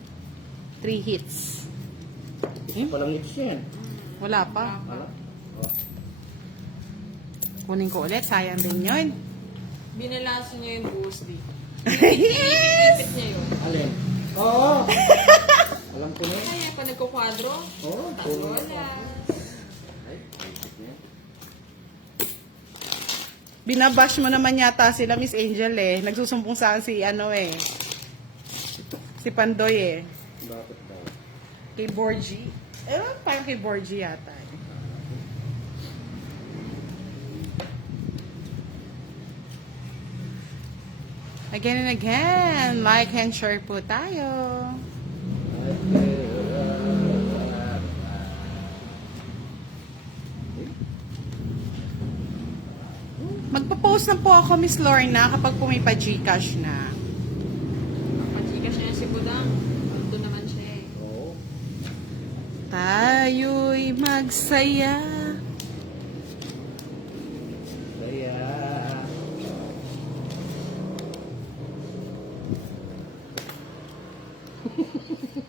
3 hits. Isa palang hits yan. Wala pa. Ano? Oh. Kunin ko ulit. Sayang din yun. Binalaso niya yung boss D. Yes! Ipit niya yun. Alin? Oo. Alam ko na yun. Kaya pa nagkukwadro, Oo, wala. Ay, isip niya. Binabash mo naman yata sila, Miss Angel eh. Nagsusumpong sa akin si si Pandoy eh. Bakit daw? Kay Borgie. Parang kay Borgie yata eh. Again and again, like and share po tayo. Magpo-post na po ako, Miss Lorna, kapag po may pa-Gcash na. Pachikas niya si Budang. Doon naman siya eh. Oo. Tayo'y magsaya. Kaya...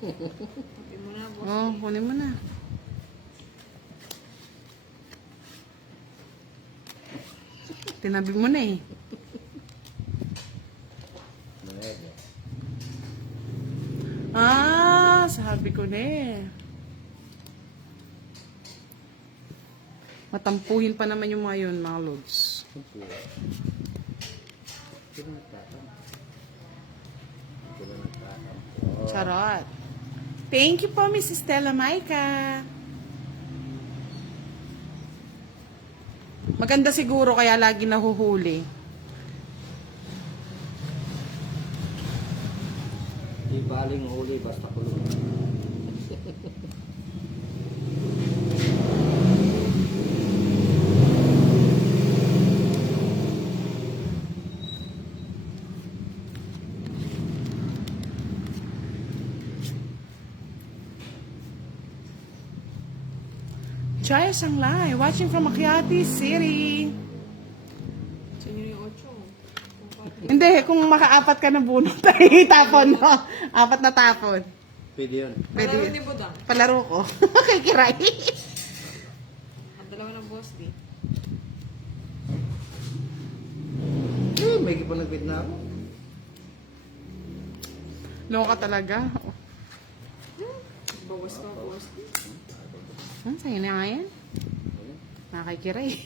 Sabi mo na, boss. Oh, kunin mo na. Tinabi mo na eh. Nuevo. Sabi ko na eh. Matampuhin pa naman yung mga yun, mga lods. Sino nagtatampo? Sino nagtatampo? Charot. Thank you po, Miss Stella Maika. Maganda siguro kaya lagi nahuhuli. Di baling huli, basta kulong. Chaya Shanglai, watching from Makati City. Sa inyo yung 8. Hindi, kung makaapat ka na bunot, ay tapon, no? 4 na tapon. Pwede yun. Palaro ni Pwede. Budang. Palaro ko. Kay Kiray. Ang dalawa ng boss D. May pa nag-bid na ako. Loka talaga. Bawas ka, boss D. Sa'yo na nga yan. Nakakay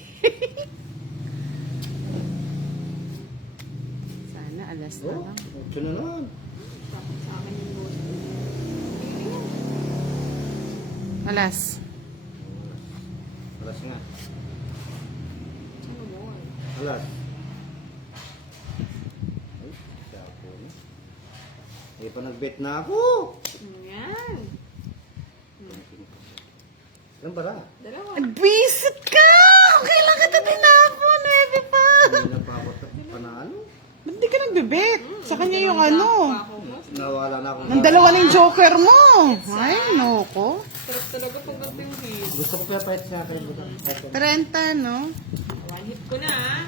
Sana alas na Oh, lang. 8 na lang. Tapos sa akin yung boss D. Alas. Alas nga. Ano mo? Alas. Ay, siya ako na. May pa nag-bet na ako. Yan. Ilan ba na? Dalawa. Visit ka! Kailan ka ito tinapon, Ebe pa? Hindi na pa ako panalo. Ba't di ka nagbibit? Sa kanya yung ano. Ako, boss. Nawala na ako. Nang dalawa na yung joker mo. Ay, noko. Sarap talaga pag ganito yung hit. Gusto ko kaya pahit sa akin. 30, no? One hit ko na, ah.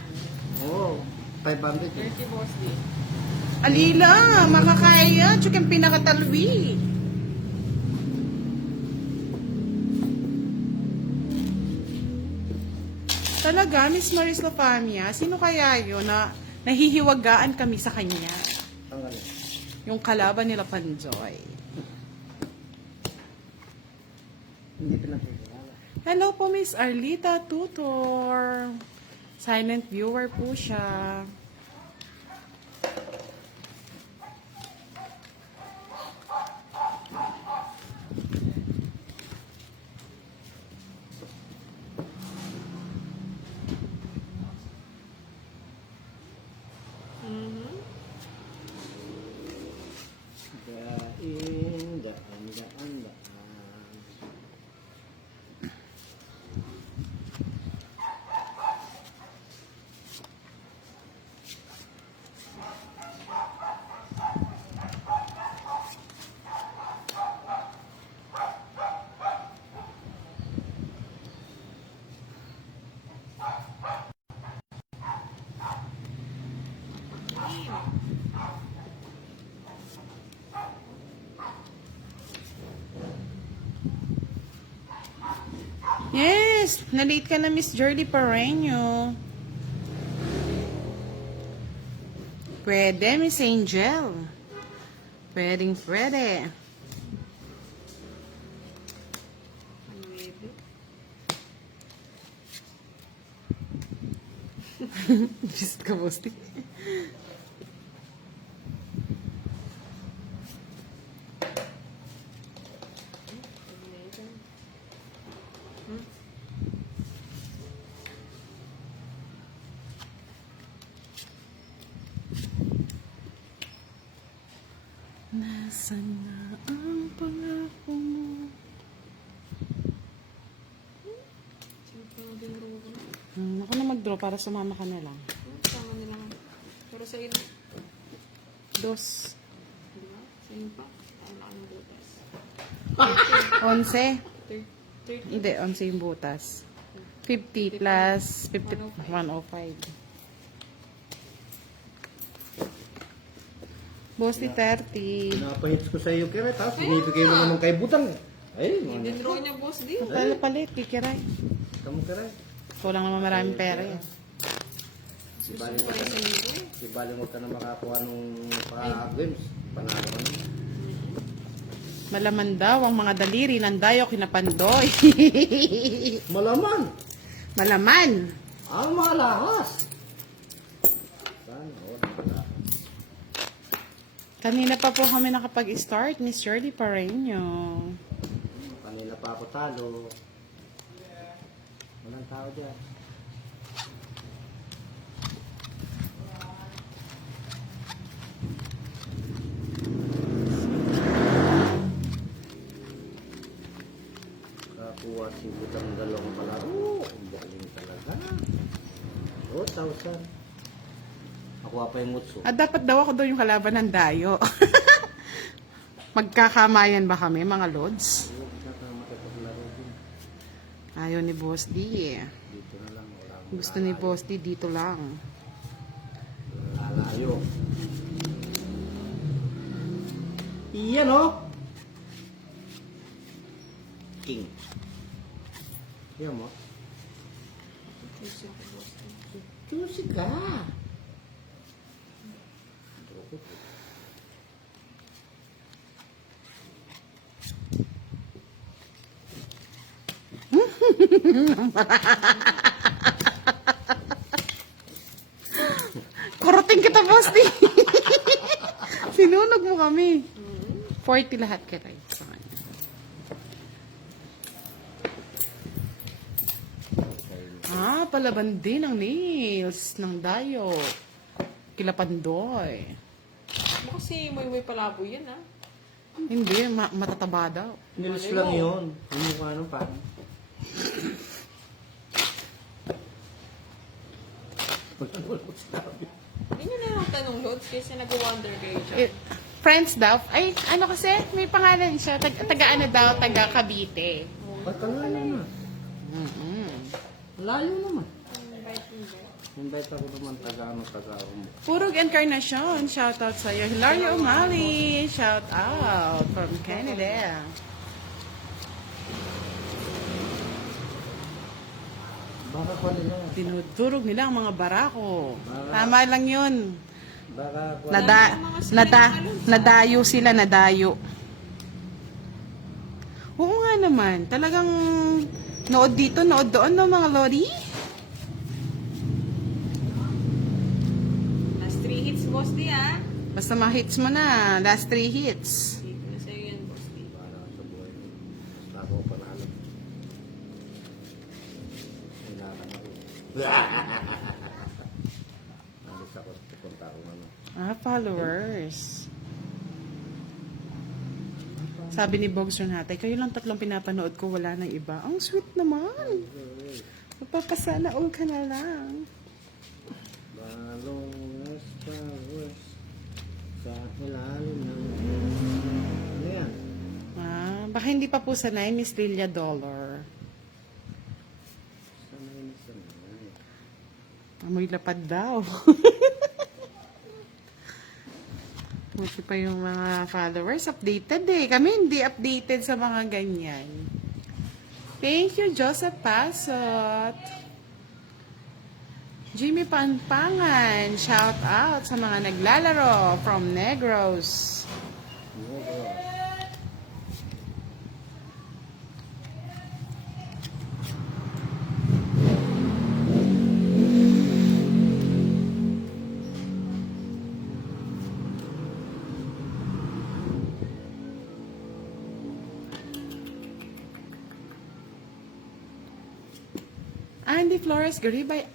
Oo. 500. 30 boss D. Alila, makakaya. Tsaka yung pinakatalwi. Talaga, Miss Maris Lafamia, sino kaya yun na nahihiwagaan kami sa kanya? Ang ano? Yung kalaban nila Panjoy. Hindi pinagkikilala. Hello po, Miss Arlita Tutor. Silent viewer po siya. Daan. Yes, na-late ka na, Miss Jordy Pareño. Pwede, Miss Angel. Pwedeng pwede. Just ka, Bosti. Nasaan na ang pangako mo? Ako na mag-draw para sumama ka na lang. Sama nila. Pero sa inyo, Dos. di ba? Sa inyo pa. Ang laki ng butas. 11. 30. Hindi, 11 yung butas. 50 plus 50, 105. Bossy 30. Napahits ko sa iyo, Kira. Tapos binibigay mo naman kay Budang. Ay, Din-draw niya, boss D. Talo palit, kikiray. kamu Kira. Kulang naman maraming pera yan. Si Bali Pa rin sa inyo eh. Si Bali mo ka na makakuha nung pa-games. Panalo ka na. Malaman daw ang mga daliri ng dayo kinapandoy. Malaman. Malaman. Ang mga lahas. Sana, wala. Kanina pa po kami nakapag-start, Miss Shirley Pareño. Kanina pa ako talo. Walang tao dyan. Kuha si Butang dalawang palaro. Ang galing talaga. 2,000. Ako pa yung mutso. At dapat daw ako daw yung kalaban ng dayo. Magkakamayan ba kami, mga lods? Nakakamakipag-laro din. Ayaw ni Boss D. Dito na lang. Wala akong Gusto ni Boss D dito lang. lalayo. Iyan o. King. Iyan mo. Choosy ako, boss D. Tusi ka. Karating kita, Boss D. Sinunog mo kami. 40 lahat kita sa kanya. Palaban din ang nails ng dayo. Kilapandoy. Baka si Moy Palabo yan, ah. Hindi, matataba daw. Nilis lang yun. Yung mukha ng parang. Hindi nyo na lang tanong, Lods, kasi nag-wonder kayo dyan. Friends daw. Ay, ano kasi, may pangalan siya. Taga ano daw, taga Cavite. Patangala na. Layo naman. Invite. Invite ako naman taga-ano. Purog Encarnacion, shout out sa'yo. Hilario Umali, shout out from Canada. Baka ko nila. Dinudurog nila ang mga barako. Bara. Tama lang yun. Baka ko Nadayo sila, nadayo. Oo nga naman, talagang nood dito, nood doon, no, mga lori? Last 3 hits, boss D, ah. Basta ma-hits mo na, last 3 hits. Dito na sa'yo yan, boss D. para sa buhay ko. Basta ako panalo. Kailangan ako. Nandis ako sa pupunta ako ano. Followers. Sabi ni Bogs Hatay, kayo lang tatlong pinapanood ko, wala nang iba. Ang sweet naman. Magpapasana all ka na lang. Balong estawes sa ilalim ng ano yan? Baka hindi pa po sanay, Miss Lilia Dollar. Sanay. Amoy lapad daw. Buti pa yung mga followers updated eh. Kami hindi updated sa mga ganyan. Thank you, Joseph Pasot. Jimmy Panpangan, shout out sa mga naglalaro from Negros. Andy Flores Garibay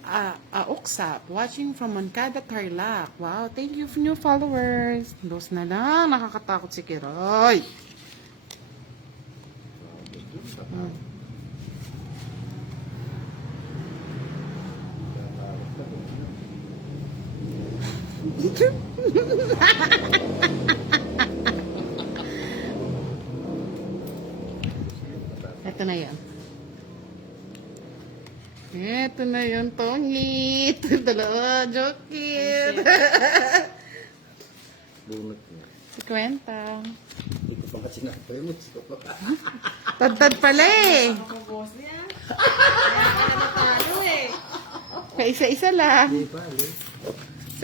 Auksap, watching from Moncada, Tarlac. Wow, thank you for new followers. Dos na lang, nakakatakot si Kiroy. Ito na yan. Ito na yun, Tongit. Dalawa, joke it. Bunot niya. 50. Hindi ko pa kasi napalimot. Tad pala eh. Ako, boss D, ah. Kaya ka na natalo, eh. Kaisa-isa lang. Hindi pa, eh.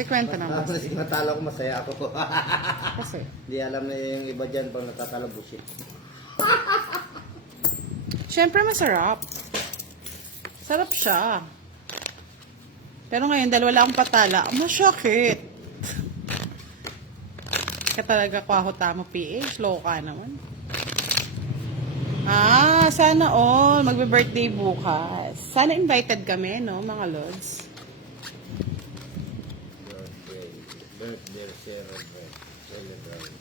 50 na Tapos mas. natalo ko, masaya ako. Kasi. Hindi alam na yung iba dyan pag natatalo bullshit. Siyempre masarap. Sarap siya. Pero ngayon, dahil wala akong patala, masyakit. Kaya talaga ko ako tamo PH. Loka naman. Sana all. Magbe-birthday bukas. Sana invited kami, no, mga lods. Birthday celebrate.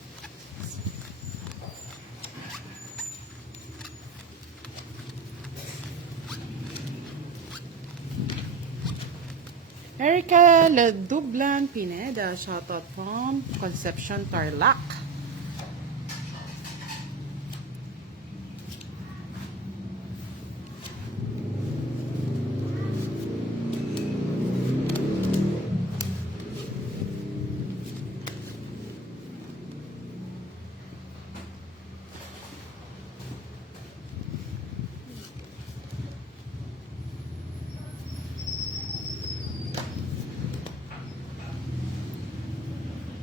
Erica Ledublan Pineda, shoutout from Concepcion, Tarlac.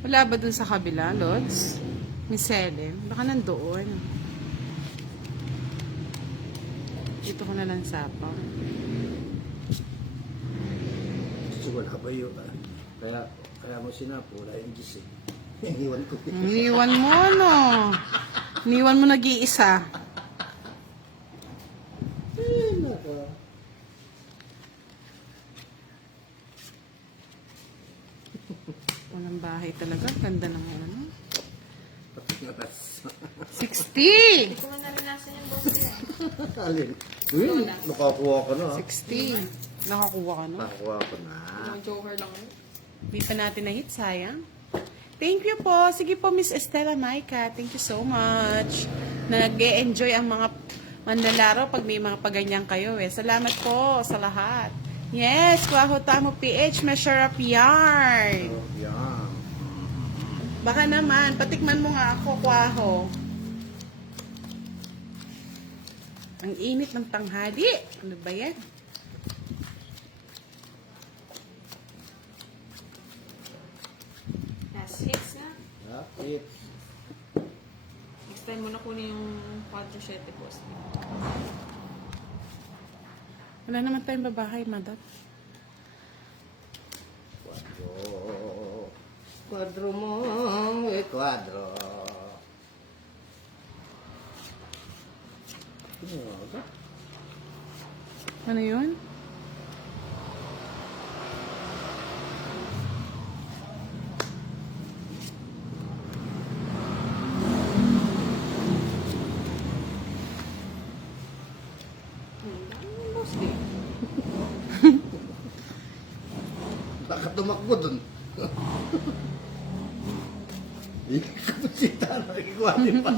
Wala ba dun sa kabila, Lods? Miss Helen? Baka nandoon. Dito ko na lang sapaw. Wala ba yun? Kaya mo sinapo, wala yung gis eh. Iniwan ko. Iniwan mo, no? Iniwan mo nag-iisa. Naka. Walang bahay talaga. Ganda ng ano. Patingatas. 60! Hindi ko na naranasan yung boss D. Alin? Uy, nakakuha ka na. 60. Nakakuha ka, no? Nakakuha ka na. Yung joker lang. Hindi pa natin na-hit, sayang. Thank you po. Sige po, Miss Estela Maika. Thank you so much. Nag-e-enjoy ang mga manlalaro pag may mga paganyan kayo eh. Salamat po sa lahat. Yes, Kwaho Tamo PH, measure up yarn. Oh, yan. Baka naman, patikman mo nga ako, Kwaho. Ang init ng tanghali. Ano ba yan? Last hits na. Lapit. Next time mo na kunin yung 4-7 boss D. Wala naman tayong babahay, madam. Quadro. Quadro mo. Quadro. Ano yun? Yung boss D. Baka tumakbo dun. Hindi ka pasita. Nakikuhanin pa.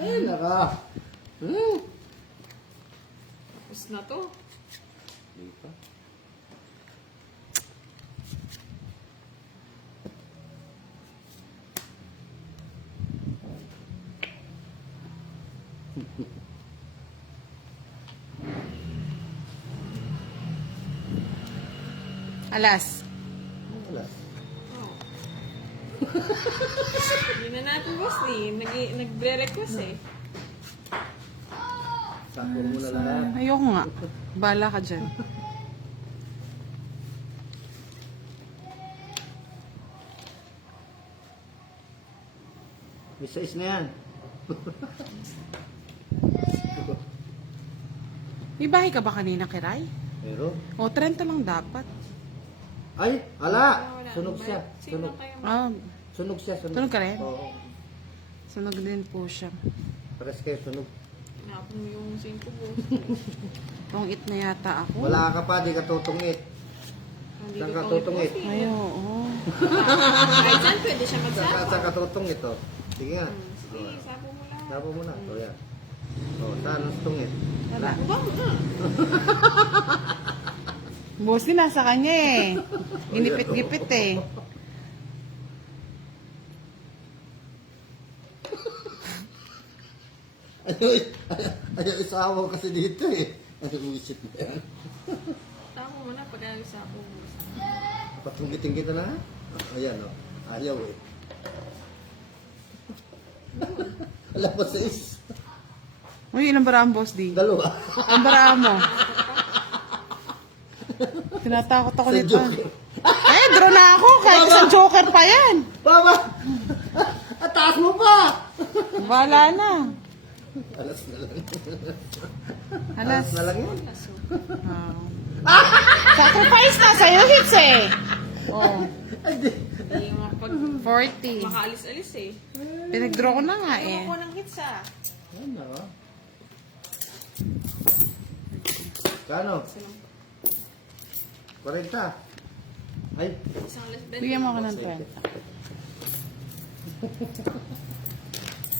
Ay, naka. Tapos na to. Hindi pa. Alas. Wala. Oh. Hindi na natin boss D. Nagre-request eh. Sako mo na lahat. Ayoko nga. Bala ka dyan. May size na yan. May bahay ka ba kanina, Kiray? Pero, O, 30 lang dapat. ay, ala! Wala. Sunog siya. Sino Sunog. kayo? Ah, Sunog siya. Sunog. Sunog ka rin? Oo. sunog din po siya. Pares kayo sunog. Tinapon mo yung 5 boss D. Tungit na yata ako. Wala ka pa, di ka tutungit. Hindi Saan ko ka pang tutungit? boss D. Ay, oo. Kahit saan pwede siya Saan magsapa. ka tutungit to? Sige nga. Sige, sapo mo lang. Sapo mo na. O yan. O, saan ang tungit? Wala. Ba mo na. Boss din nasa kanya eh. Ginipit-gipit eh. Ayaw isawa kasi dito eh. Ano isip mo yan? Sapo mo na pag sapo mo. Patungitin kita na. Ayan o. Ayaw eh. Wala pa sa is. Uy, ilang bara ang boss di? Dalawa. Ang bara mo. Tinatakot ako Sa nito. joker. Eh, draw na ako. Kahit isang joker pa yan. Baba! Ataas mo pa! Wala na. Alas na lang. Alas. Na lang yun. Oh. Sacrifice na sa'yo, hits eh. Oh, Ay, di. Hindi yung pag 40. makaalis-alis eh. Pinag-draw ko na nga eh. Ano ko ng hits ah. Ano? Kano? 40. Ay, Isang less than. Bigyan mo ako ng 30.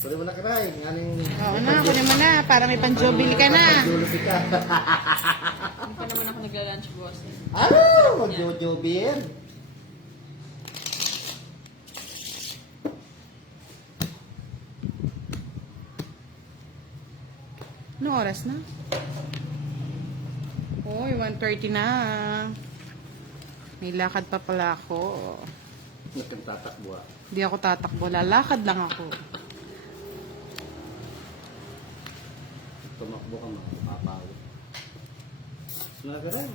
sorry mo na karay. Nganing... Oo na, kunin mo na. Para may panjobili ka na. Panjulupi ka. Hindi pa naman ako nagla-lunch, boss. Ano? Mag-jobin. Anong oras na? Uy, 1:30 na. May lakad pa pala ako. Huwag kang tatakbo ah. Hindi ako tatakbo. Lalakad lang ako. Tumakbo ka makapapawit. Nagkaroon.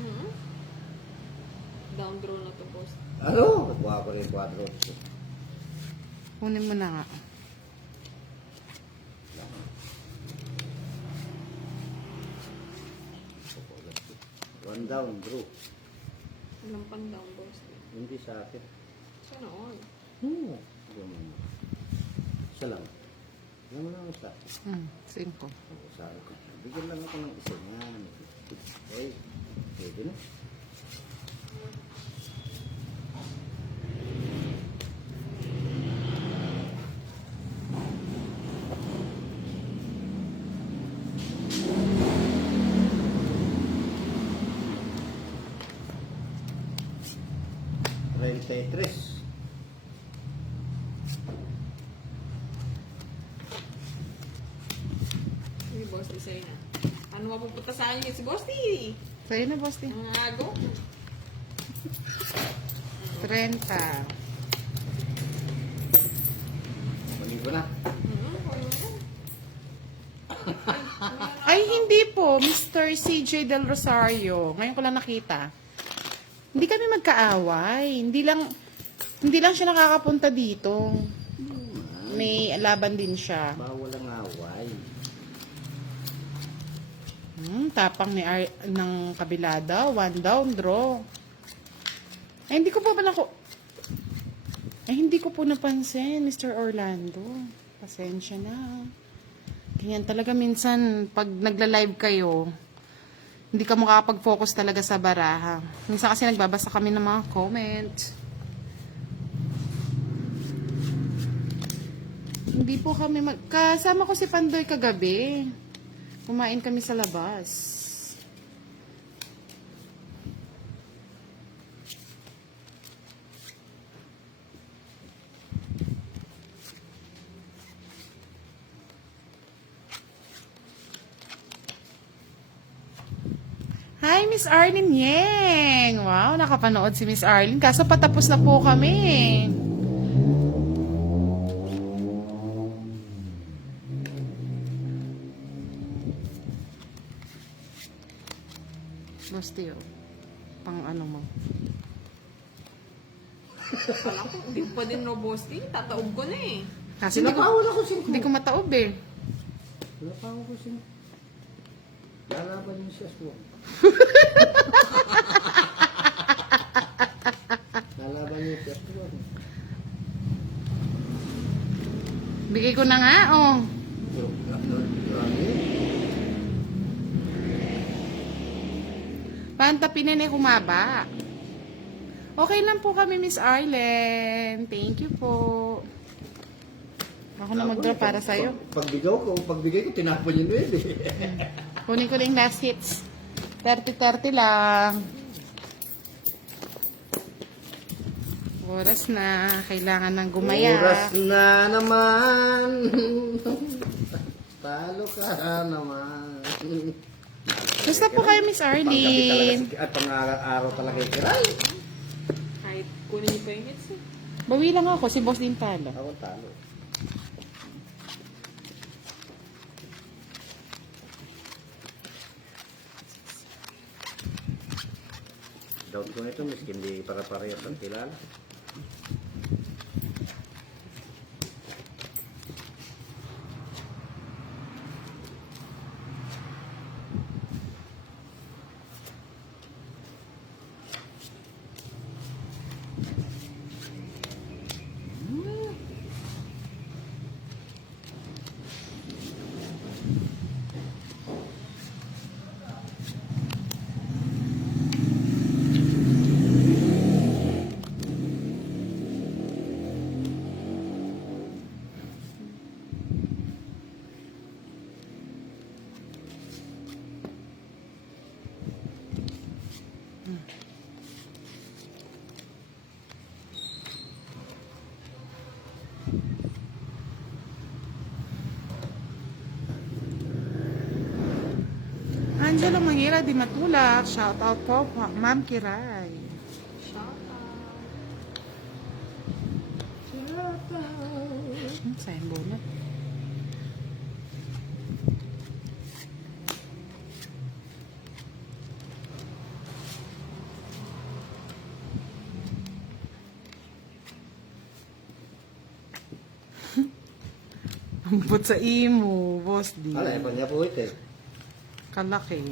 Mhm. Down draw na to, boss. Ano? Nagbuha ko rin 4. Kunin mo na nga. One down, bro. Walang pang down, boss. Hindi sa akin. Sana all. Isa lang. Yan mo lang isa. 5. Sa akin ko. Bigyan lang ako ng isa yan. Okay. Pwede na. Tres. Sige, boss, sa'yo na. Ano mapupunta sa akin si boss, Sa'yo na, boss. Ang ago. 30. Kunin ko na. Ay, hindi po. Mr. CJ Del Rosario. Ngayon ko lang nakita. Hindi kami magkaaway. Hindi lang siya nakakapunta dito. May laban din siya. Bawal ang away. Tapang ng kabila daw. 1 down, draw. Ay, hindi ko po napansin, Mr. Orlando. Pasensya na. Ganyan talaga minsan, pag nagla-live kayo, hindi ka makakapag-focus talaga sa baraha. Minsan kasi nagbabasa kami ng mga comment. Hindi po kami kasama ko si Pandoy kagabi. Kumain kami sa labas. Hi, Miss Arlene Yeng! Wow, nakapanood si Miss Arlene. Kaso patapos na po kami. Basta yun. Pang ano mo. Wala ko. Hindi ko pa din robosti. Tataob ko na eh. Kasi Sinapawal ako 5. hindi ko mataob eh. Sinapawal ko 5. Lalaban yung siya po. Lalaban yung siya po. Bigay ko na nga, oh. Pantapinin ay kumaba. Okay lang po kami, Miss Arlen. Thank you po. Ako na mag-draw para sa'yo. Pagbigay ko, tinapon yung duwede. Kunin ko na yung last hits. 30-30 lang. Oras na. Kailangan ng gumaya. Oras na naman. Talo ka naman. Gusto po kayo, Miss Arlene. Pang-araw talaga yung kiray. Kahit kunin niyo pa yung hits eh. Bawi lang ako. Si Boss din talo. Ako talo. Down ko nito, miskin di para-parehas ang kilala. Angelo Mangira di Matulak. Shout out po, Ma'am Kiray. Shout out. Sayang bunot. Ambot sa imo, boss di. Ala, iba niya po ito eh. Kalaki.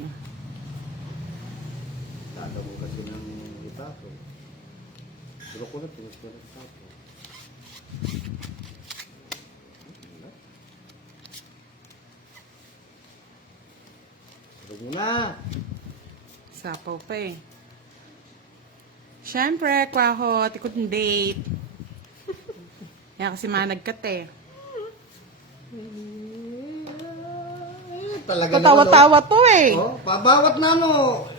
Tatago kasi ng itapo. Pero ko na, tinis ko na itapo. Tulog mo na. Sapaw pa eh. Siyempre, kwaho, tikot ng date. Kaya kasi managkat eh. Talaga Patawa-tawa to eh. Oh, pabawat na ano,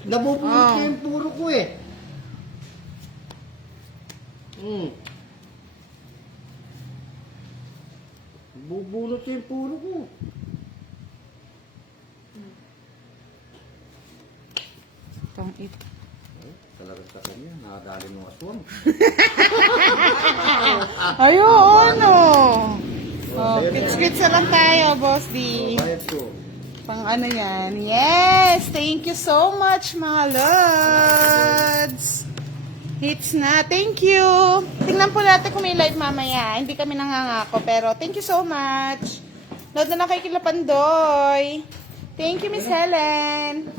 nabubulot Oh. ko yung puro ko eh. Bubulot ko yung puro ko. Pang it. Talaga sa kanya, nakadali ng aswang. Ayun, ano. Oh, ayun, pits-pits na lang tayo, boss D. Bayad ko. Pang ano yan. Yes! Thank you so much, mga lods! Hits na. Thank you! Tingnan po natin kung may live mamaya. Hindi kami nangangako, pero thank you so much. Load na lang kay Kila Pandoy. Thank you, Miss Helen.